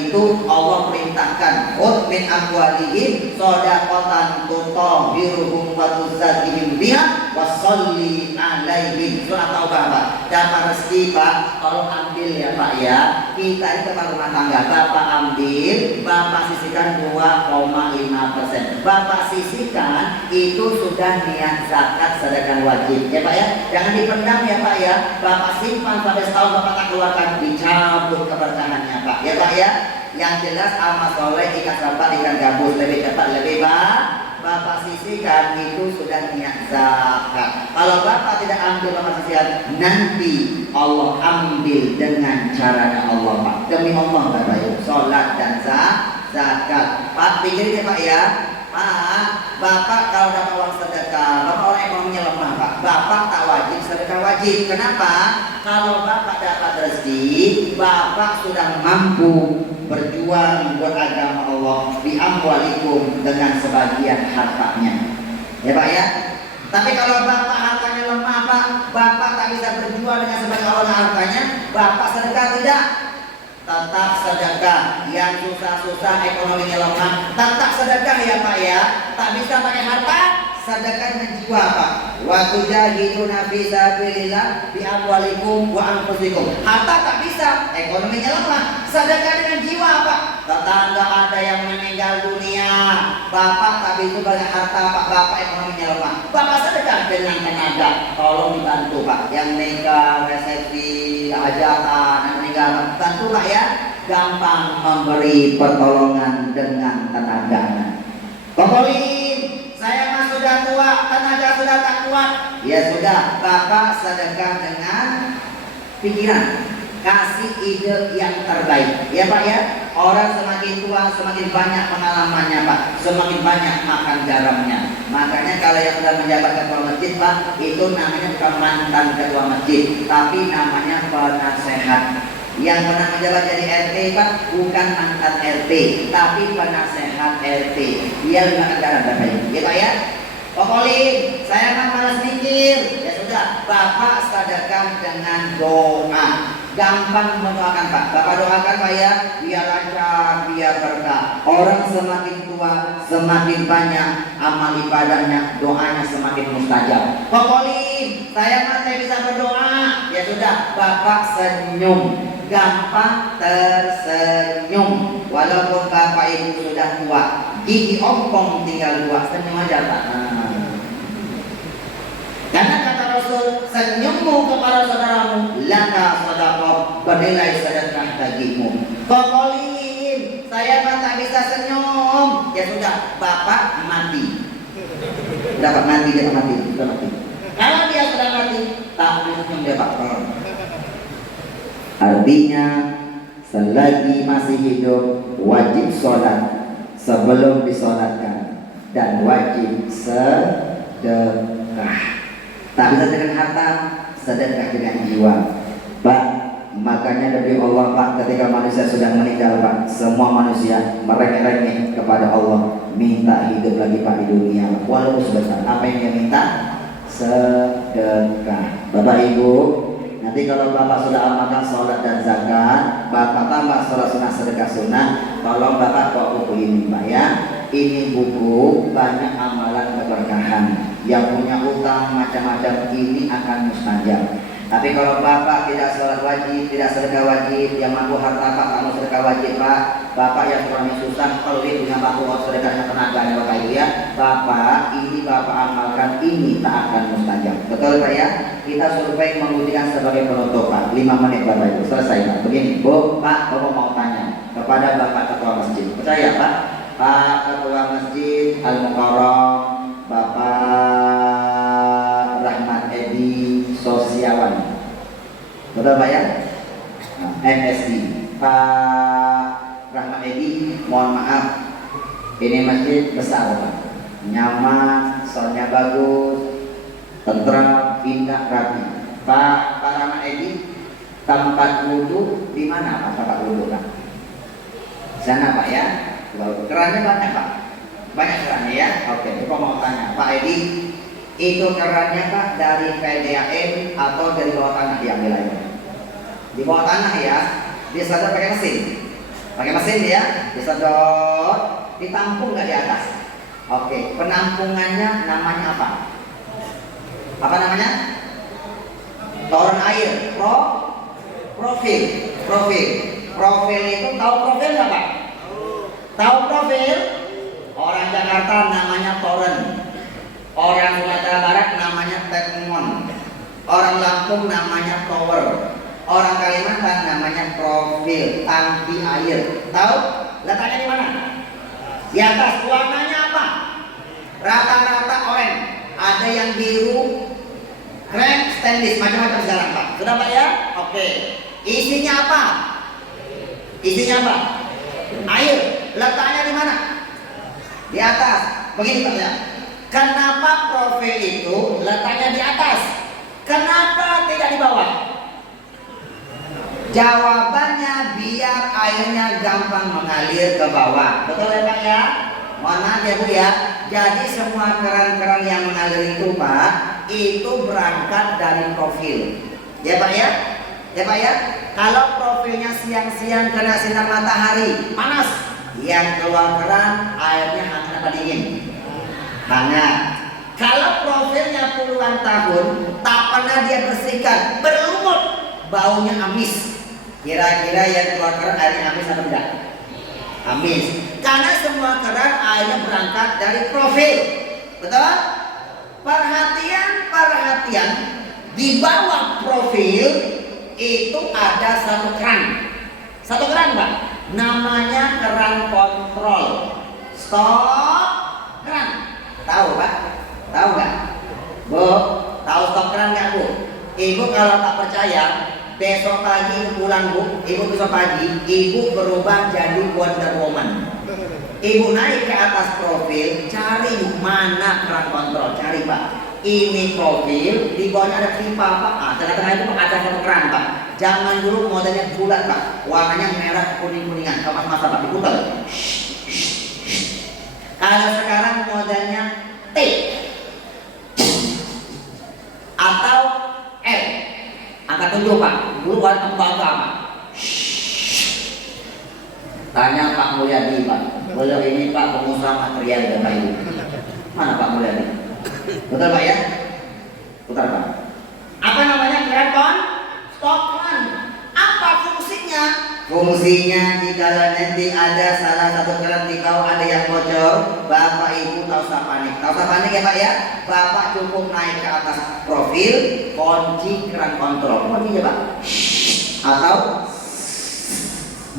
itu Allah perintahkan khudh min amwalihim shadaqatan tutahhiruhum wa tuzakkihim biha wa sholli 'alaihim. Surat Taubah Pak. Dapat rezeki Pak, tolong ambil ya Pak ya. Kita ini kepala rumah tangga, Bapak ambil, Bapak sisihkan 2,5%. Bapak sisihkan itu sudah niat zakat sedekah wajib ya Pak ya. Jangan dipendam ya Pak ya. Bapak simpan sampai setahun Bapak tak keluarkan, dicabut keberkahannya Pak ya Pak ya. Yang jelas amal soleh ikan sabar ikan gabus lebih cepat lebih Bapak sisihkan itu sudah niat zakat. Kalau Bapak tidak ambil Bapak sisihkan, nanti Allah ambil dengan caranya Allah Pak. Demi Allah Bapak Ibu, sholat dan zakat. Pak pikirin ya Pak ya. Pak, Bapak kalau dapat uang sedekah, Bapak orang ekonominya lemah Pak, Bapak tak wajib sedekah wajib. Kenapa? Kalau Bapak dapat rezeki, Bapak sudah mampu berjuang buat agama Allah di amwalikum dengan sebagian hartanya. Ya Pak ya. Tapi kalau Bapak hartanya lemah Pak, Bapak tak bisa berjuang dengan sebagian Allah hartanya, Bapak sedekah tidak? Tetap sedekah. Yang susah-susah ekonominya lemah, tetap sedekah ya Pak ya. Tak bisa pakai harta, sedekah dengan jiwa Pak. Wa tujahiduna fi sabilillah bi amwalikum wa anfusikum. Harta tak bisa, ekonominya lemah, sedekah dengan jiwa Pak. Tetangga ada yang meninggal dunia, Bapak tak bisa banyak harta Pak, Bapak ekonominya lemah, Bapak sedekah dengan tenaga, tolong dibantu Pak. Yang nikah, resepsi, hajatan, yang meninggal, bantu Pak ya. Gampang memberi pertolongan dengan tenaganya. Pokoknya saya mah sudah tua, tenaga sudah tak kuat. Ya sudah, Bapak sedekah dengan pikiran. Kasih ide yang terbaik. Ya Pak ya. Orang semakin tua semakin banyak pengalamannya Pak, semakin banyak makan garamnya. Makanya kalau yang sudah menjabat ketua masjid Pak, itu namanya bukan mantan ketua masjid, tapi namanya penasehat. Yang pernah menjabat jadi RT Pak, bukan mantan RT, tapi penasehat RT. Dia makan garam Bapak. Ya Pak ya. Pokoknya saya kan malas mikir. Ya sudah, Bapak sedekah dengan doa. Gampang mendoakan Pak. Bapak doakan Pak ya, biar lancar, biar berkah. Orang semakin tua semakin banyak amal ibadahnya, doanya semakin mustajab. Pokoknya saya masih bisa berdoa. Ya sudah, Bapak senyum. Gampang tersenyum. Walaupun Bapak Ibu sudah tua, gigi ompong tinggal 2, senyum aja Pak. Karena kata Rasul, senyummu kepada saudaramu laka sedekah, bernilai sedekah bagimu. Kokolin, saya kan tak bisa senyum. Ya sudah, Bapak mati. Dapat mati, dia mati, sudah mati. Kalau dia sudah mati, tak senyum dia Pak. Artinya, selagi masih hidup wajib sholat sebelum disolatkan dan wajib sedekah. Tak bisa dengan harta, sedekah dengan jiwa Pak. Makanya dari Allah Pak, ketika manusia sudah meninggal Pak, semua manusia merengek-rengek kepada Allah, minta hidup lagi Pak di dunia, walaupun sebentar. Apa yang dia minta? Sedekah. Bapak Ibu, nanti kalau Bapak sudah amalkan sholat dan zakat, Bapak tambah sholat sunnah, sedekah sunnah, tolong Bapak bawa buku ini Pak ya. Ini buku banyak amalan keberkahan. Yang punya utang macam-macam ini akan mustajab. Tapi kalau Bapak tidak sholat wajib, tidak sedekah wajib, yang mampu harta Pak kamu sedekah wajib Pak. Bapak yang kurangnya susah, kalau dia punya mampu sedekahnya tenaganya Bapak Ibu ya. Bapak ini Bapak amalkan, ini tak akan mustajab. Betul Pak ya? Kita survei membuktikan sebagai penutup Pak. 5 menit Bapak Ibu, selesai Pak. Begini Bu, Pak, Bapak mau tanya kepada Bapak Ketua Masjid. Percaya Pak? Pak Ketua Masjid Al-Mukarram Bapak Rahmat Edi Sosiawan. Betul Pak ya? MSD Pak Rahmat Edi, mohon maaf, ini masjid besar Pak, nyaman, soalnya bagus, tentram, indah, rapi. Pak Rahmat Edi, tempat wudhu di mana Pak? Tempat wudhu Pak? Sana Pak ya. Kerannya banyak Pak, banyak kerannya ya. Oke, Bapak mau tanya Pak Edi, itu kerannya Pak dari PDAM atau dari bawah tanah diambil aja? Di bawah tanah ya, disedot pakai mesin. Pakai mesin ya, disedot, ditampung nggak di atas? Oke, penampungannya namanya apa? Apa namanya? Toren air, profil. Profil itu tahu profil nggak Pak? Tahu profil? Orang Jakarta namanya toren, orang Sumatera Barat namanya tekmon, orang Lampung namanya tower, orang Kalimantan namanya profil, tangki air. Tahu? Letaknya di mana? Di atas. Warnanya apa? Rata-rata oranye, ada yang biru, krem, stainless, macam-macam sekarang Pak. Sudah Pak ya? Oke. Isinya apa? Isinya apa? Air. Letaknya di mana? Di atas. Begini Pak ya. Kenapa profil itu letaknya di atas? Kenapa tidak di bawah? Jawabannya biar airnya gampang mengalir ke bawah. Betul ya Pak ya? Mohon maaf ya Bu ya. Jadi semua keran-keran yang mengalir itu Pak, itu berangkat dari profil. Ya Pak ya? Ya Pak ya? Kalau profilnya siang-siang kena sinar matahari, panas. Yang keluar keran airnya hangat apa dingin? Hangat. Kalau profilnya puluhan tahun, tak pernah dia bersihkan, berlumut, baunya amis. Kira-kira yang keluar keran airnya amis atau tidak? Amis. Karena semua keran airnya berangkat dari profil. Betul? Perhatian. Di bawah profil itu ada satu keran. Satu keran Pak. Namanya keran kontrol. Stop keran. Tahu Pak? Tahu nggak? Bu, tahu stop keran nggak Bu? Ibu kalau tak percaya, besok pagi ibu pulang Bu, ibu besok pagi, ibu berubah jadi Wonder Woman. Ibu naik ke atas profil, cari mana keran kontrol, cari Pak. Ini profil, di bawahnya ada pipa Pak. Ah, tengah-tengah itu ada satu keran Pak. Jangan dulu modelnya bulat Pak, warnanya merah kuning-kuningan, kapas masa Pak, diputar. Kalau sekarang modelnya T atau L, angka 7 Pak. Dulu warna apa? Tanya Pak Mulyadi Pak. Beliau ini Pak pengusaha material dan kayu. Mana Pak Mulyadi? Betul Pak ya? Putar Pak. Apa namanya keran stop keran? Apa fungsinya? Fungsinya jika nanti ada salah satu keran di bawah ada yang bocor, Bapak Ibu tak usah panik. Tak usah panik ya Pak ya. Bapak cukup naik ke atas profil, kunci keran kontrol. Kuncinya Pak. Atau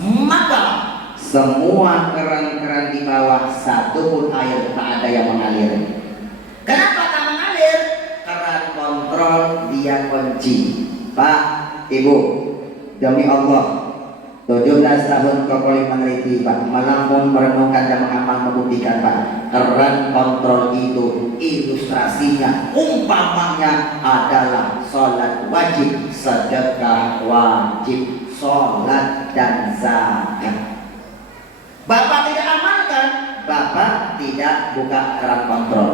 maka semua keran-keran di bawah satu pun air tak ada yang mengalir. Kenapa tak mengalir? Keran kontrol dia kunci. Pak, Ibu, demi Allah, 17 tahun Kopoli meneliti Pak, melampung merenungkan dan mengamal membuktikan Pak, keran kontrol itu ilustrasinya, umpamanya adalah sholat wajib, sedekah wajib, sholat dan zakat. Bapak tidak amalkan, Bapak tidak buka keran kontrol.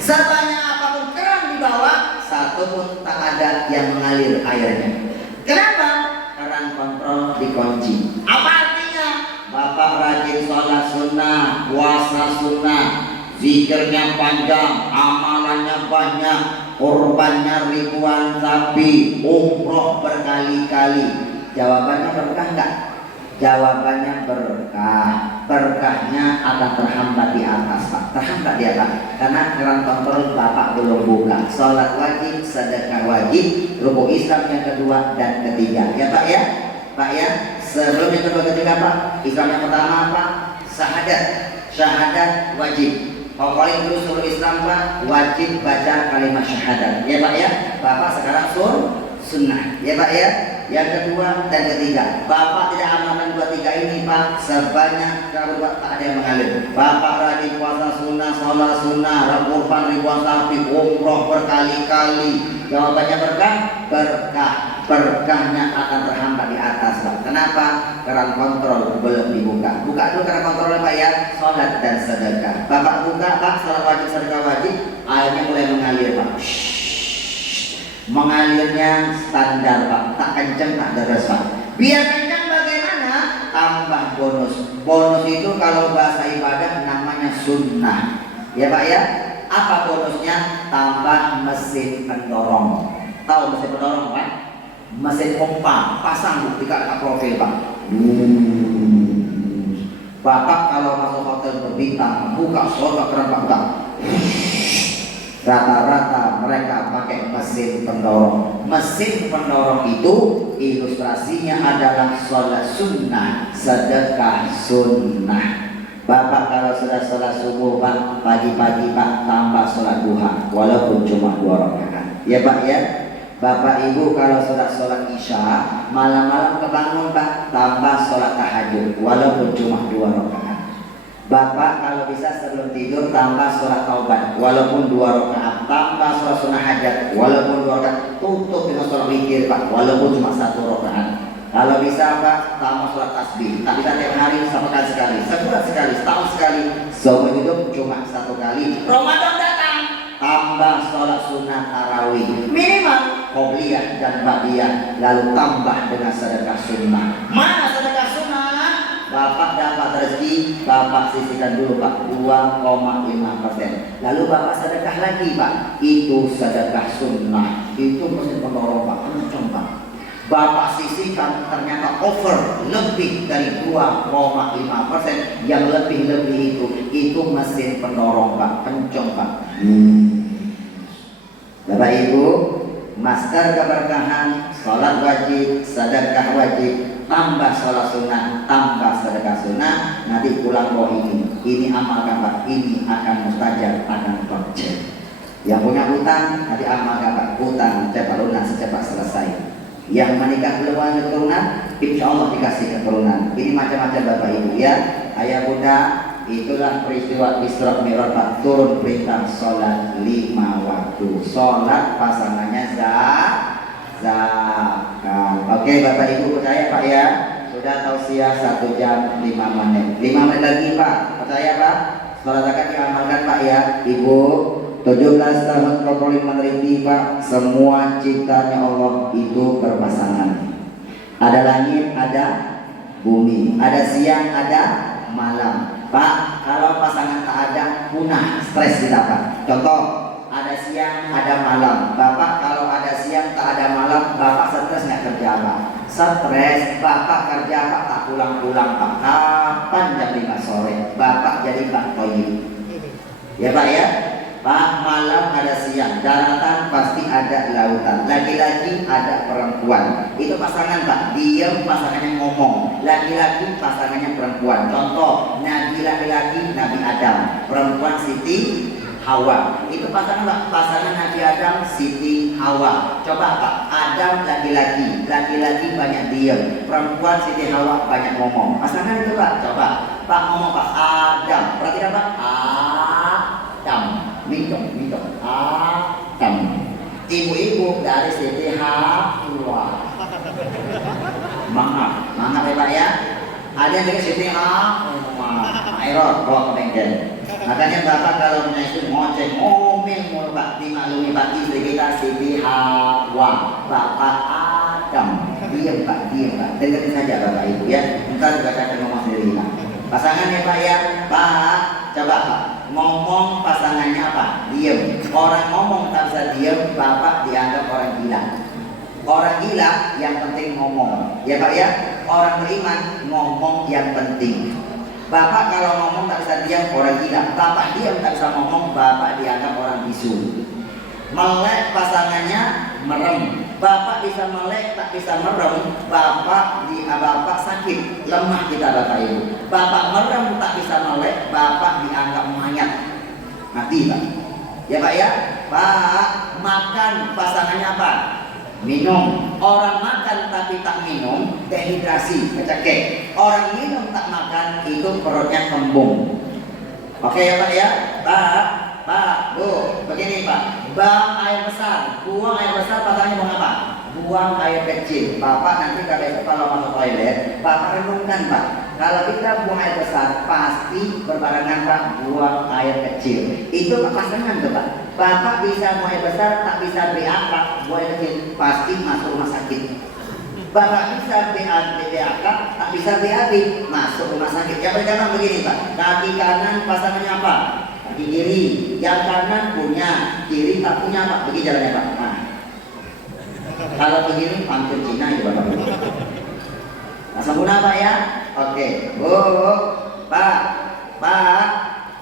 Sebanyak apapun keran di bawah, satu pun tak ada yang mengalir airnya. Kenapa? Keran kontrol dikunci. Apa artinya? Bapak rajin sholat sunnah, puasa sunnah, zikirnya panjang, amalannya banyak, kurbannya ribuan sapi, umroh berkali-kali. Jawabannya berkah enggak? Jawabannya berkah. Berkahnya akan terhambat di atas Pak. Terhambat di atas karena keran kontrol Bapak belum buka. Sholat wajib, sedekah wajib, rukun Islam yang kedua dan ketiga. Ya Pak ya? Pak ya? Sebelum yang kedua ketiga Pak, Islam yang pertama apa? Syahadat. Syahadat wajib. Pokoknya dulu suruh Islam Pak, wajib baca kalimat syahadat. Ya Pak ya? Bapak sekarang sunnah. Ya Pak ya? Yang kedua dan ketiga, Bapak tidak amalkan dua tiga ini Pak, sebanyak kalau tak ada yang mengalir. Bapak rajin puasa sunnah, sholat sunnah, kurban ribuan sapi, umroh berkali-kali. Jawabannya berkah? Berkah. Berkahnya akan terhambat di atas Pak. Kenapa? Keran kontrol belum dibuka. Buka dulu keran kontrol Pak ya, sholat dan sedekah. Bapak buka Pak, sholat wajib, sedekah wajib, airnya mulai mengalir Pak. Mengalirnya standar Pak, tak kenceng tak deras Pak. Biar kenceng bagaimana? Tambah bonus. Bonus itu kalau bahasa ibadah namanya sunnah. Ya Pak ya. Apa bonusnya? Tambah mesin pendorong. Tahu mesin pendorong Pak? Mesin pompa, pasang di kakak profil Pak. Bapak kalau masuk hotel berbintang, buka surga keran Pak enggak. Rata-rata mereka pakai mesin pendorong. Mesin pendorong itu ilustrasinya adalah sholat sunnah, sedekah sunnah. Bapak kalau sudah sholat subuh Pak, pagi-pagi Pak tambah sholat duha walaupun cuma 2 rakaat. Ya Pak ya. Bapak Ibu kalau sudah sholat isya malam-malam kebangun Pak, tambah sholat tahajud walaupun cuma 2 rakaat. Bapak kalau bisa sebelum tidur tambah sholat taubat walaupun 2 rakaat, tambah sholat sunnah hajat walaupun 2 rakaat, tutup dengan sholat witir Pak walaupun cuma 1 rakaat. Kalau bisa Pak, tambah sholat tasbih. Tak bisa tiap hari, sepekan sekali, sebulan sekali, setahun sekali. Seumur hidup cuma 1 kali. Ramadan datang, tambah sholat sunnah tarawih minimal qobliyah dan ba'diyah, lalu tambah dengan sedekah sunnah. Mana sedekah sunnah? Bapak dapat rezeki, Bapak sisihkan dulu Pak 2,5%. Lalu Bapak sedekah lagi Pak, itu sedekah sunnah. Itu mesti pendorong Pak, kenceng Pak. Bapak sisihkan ternyata over lebih dari 2,5%. Yang lebih-lebih itu mesin pendorong Pak, kenceng Pak. Bapak Ibu, master keberkahan, sholat wajib, sedekah wajib, tambah sholat sunnah, tambah sedekah sunnah. Nanti pulang kau ini amalkan Pak, ini akan mustajab, akan tercek. Yang punya utang, nanti amalkan Pak, utang cepat lunas, cepat selesai. Yang menikah belum ada keturunan, insya Allah dikasih keturunan. Ini macam-macam Bapak Ibu ya. Ayah Bunda, itulah peristiwa Isra Mi'raj Pak, turun perintah sholat 5 waktu. Sholat pasangannya zakat. Oke Bapak Ibu percaya Pak ya. Sudah tausiah 1 jam 5 menit. 5 menit lagi Pak, percaya Pak. Sholat zakat diamalkan Pak ya. Ibu 17 tahun Kontroli meneliti Pak, semua ciptanya Allah itu berpasangan. Ada langit, ada bumi, ada siang, ada malam. Pak, kalau pasangan tak ada, punah, stres kita Pak. Contoh, ada siang, ada malam. Bapak kalau ada siang, tak ada malam, Bapak stres nggak kerja Pak? Stres, Bapak kerja Pak, tak pulang-pulang Pak. Kapan jam 5 sore? Bapak jadi Pak Toyib. Ya Pak ya. Pak, malam ada siang, daratan pasti ada lautan, laki-laki ada perempuan. Itu pasangan Pak, diam pasangannya ngomong, laki-laki pasangannya perempuan. Contoh, Nabi laki-laki Nabi Adam, perempuan Siti Hawa. Itu pasangan Pak, pasangan Nabi Adam Siti Hawa. Coba Pak, Adam laki-laki, laki-laki banyak diam, perempuan Siti Hawa banyak ngomong. Pasangan itu Pak, coba Pak ngomong Pak, Adam, perhatikan Pak, Adam. Minum, Adam. Ibu-ibu dari Siti Hawa. Mangap ya Pak ya. Ada yang dari Siti Hawa. Airot, bawa ke bengkel. Makanya Bapak kalau punya istri ngoceh, ngomel mulu Pak, dimaklumi Pak, istri kita Siti Hawa, Bapak Adam. Diam Pak, dengerin saja Bapak Ibu ya. Ntar juga saya akan ngomong sendiri Pak. Pasangannya Pak ya, Pak, coba Pak. Ngomong pasangannya apa? Diam. Orang ngomong tak bisa diam, Bapak dianggap orang gila. Orang gila yang penting ngomong. Ya Pak ya. Orang beriman ngomong yang penting. Bapak kalau ngomong tak bisa diam, orang gila. Bapak diam tak bisa ngomong, Bapak dianggap orang bisu. Melek pasangannya merem. Bapak bisa melek tak bisa merem, Bapak sakit, lemah kita Bapak Ibu. Bapak merem tak bisa melek, Bapak dianggap mayat, mati Pak. Ya Pak ya. Pak, makan pasangannya apa? Minum. Orang makan tapi tak minum, dehidrasi, kecekek. Orang minum tak makan, itu perutnya kembung. Oke ya Pak ya. Pak, Bu, begini Pak, buang air besar, buang air besar, pasangannya buang apa? Buang air kecil. Bapak nanti kalau masuk toilet, Bapak renungkan Pak, kalau kita buang air besar, pasti berbarengan Pak, buang air kecil. Itu pasangan tuh Pak. Bapak bisa buang air besar, tak bisa BAK, buang air kecil, pasti masuk rumah sakit. Bapak bisa BAK, tak bisa BAB, masuk rumah sakit. Yang pertama begini Pak, kaki kanan pasangannya apa? Kaki kiri, yang kanan punya, kiri tak punya Pak, begini jalannya Pak. Nah, kalau begini pantun Cina itu Bapak. Nah, sempurna Pak ya. Oke, Bu, Pak,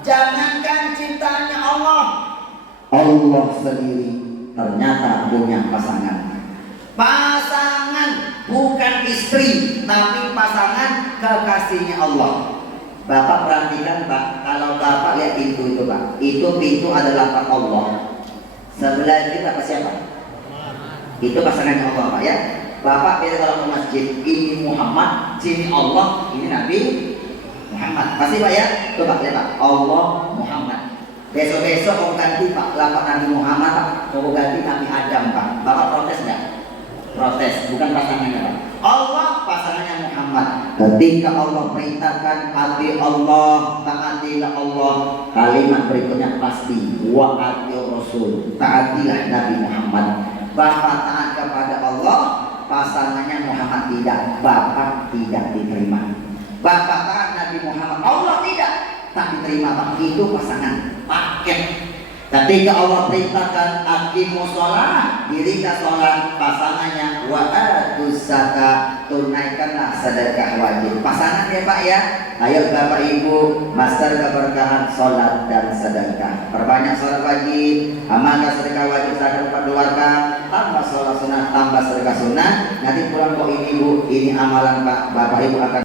jangankan ciptaannya Allah sendiri ternyata punya pasangan. Pasangan bukan istri, tapi pasangan kekasihnya Allah. Bapak perhatikan Pak, kalau Bapak lihat pintu itu Pak, itu pintu adalah Pak Allah. Sebelah itu apa siapa? Itu pasangannya Allah Pak ya. Bapak biasa kalau ke masjid, ini Muhammad, sini Allah, ini Nabi Muhammad. Pasti Pak ya? Coba lihat Pak, Allah Muhammad. Besok-besok mau ganti Pak, lafaz Nabi Muhammad Pak, mau ganti Nabi Adam Pak. Bapak protes nggak? Protes, bukan pasangannya Pak. Allah pasangannya Muhammad. Ketika Allah perintahkan ati Allah, taatilah Allah, kalimat berikutnya pasti wa atiur Rasul, taatilah Nabi Muhammad. Bapak taat kepada Allah, pasangannya Muhammad tidak, Bapak tidak diterima. Bapak taat Nabi Muhammad, Allah tidak, tak diterima Pak. Itu pasangan paket. Ketika Allah perintahkan aqimus shalah, dirikan sholat, pasangannya wa atuz zakat, tunaikanlah sedekah wajib. Pasangan ya Pak ya. Ayo Bapak Ibu, master keberkahan sholat dan sedekah. Perbanyak sholat wajib, amalkan sedekah wajib sadar keluarga, tambah sholat sunnah, tambah sedekah sunnah. Nanti pulang kok ini Bu, ini amalan Pak, Bapak Ibu akan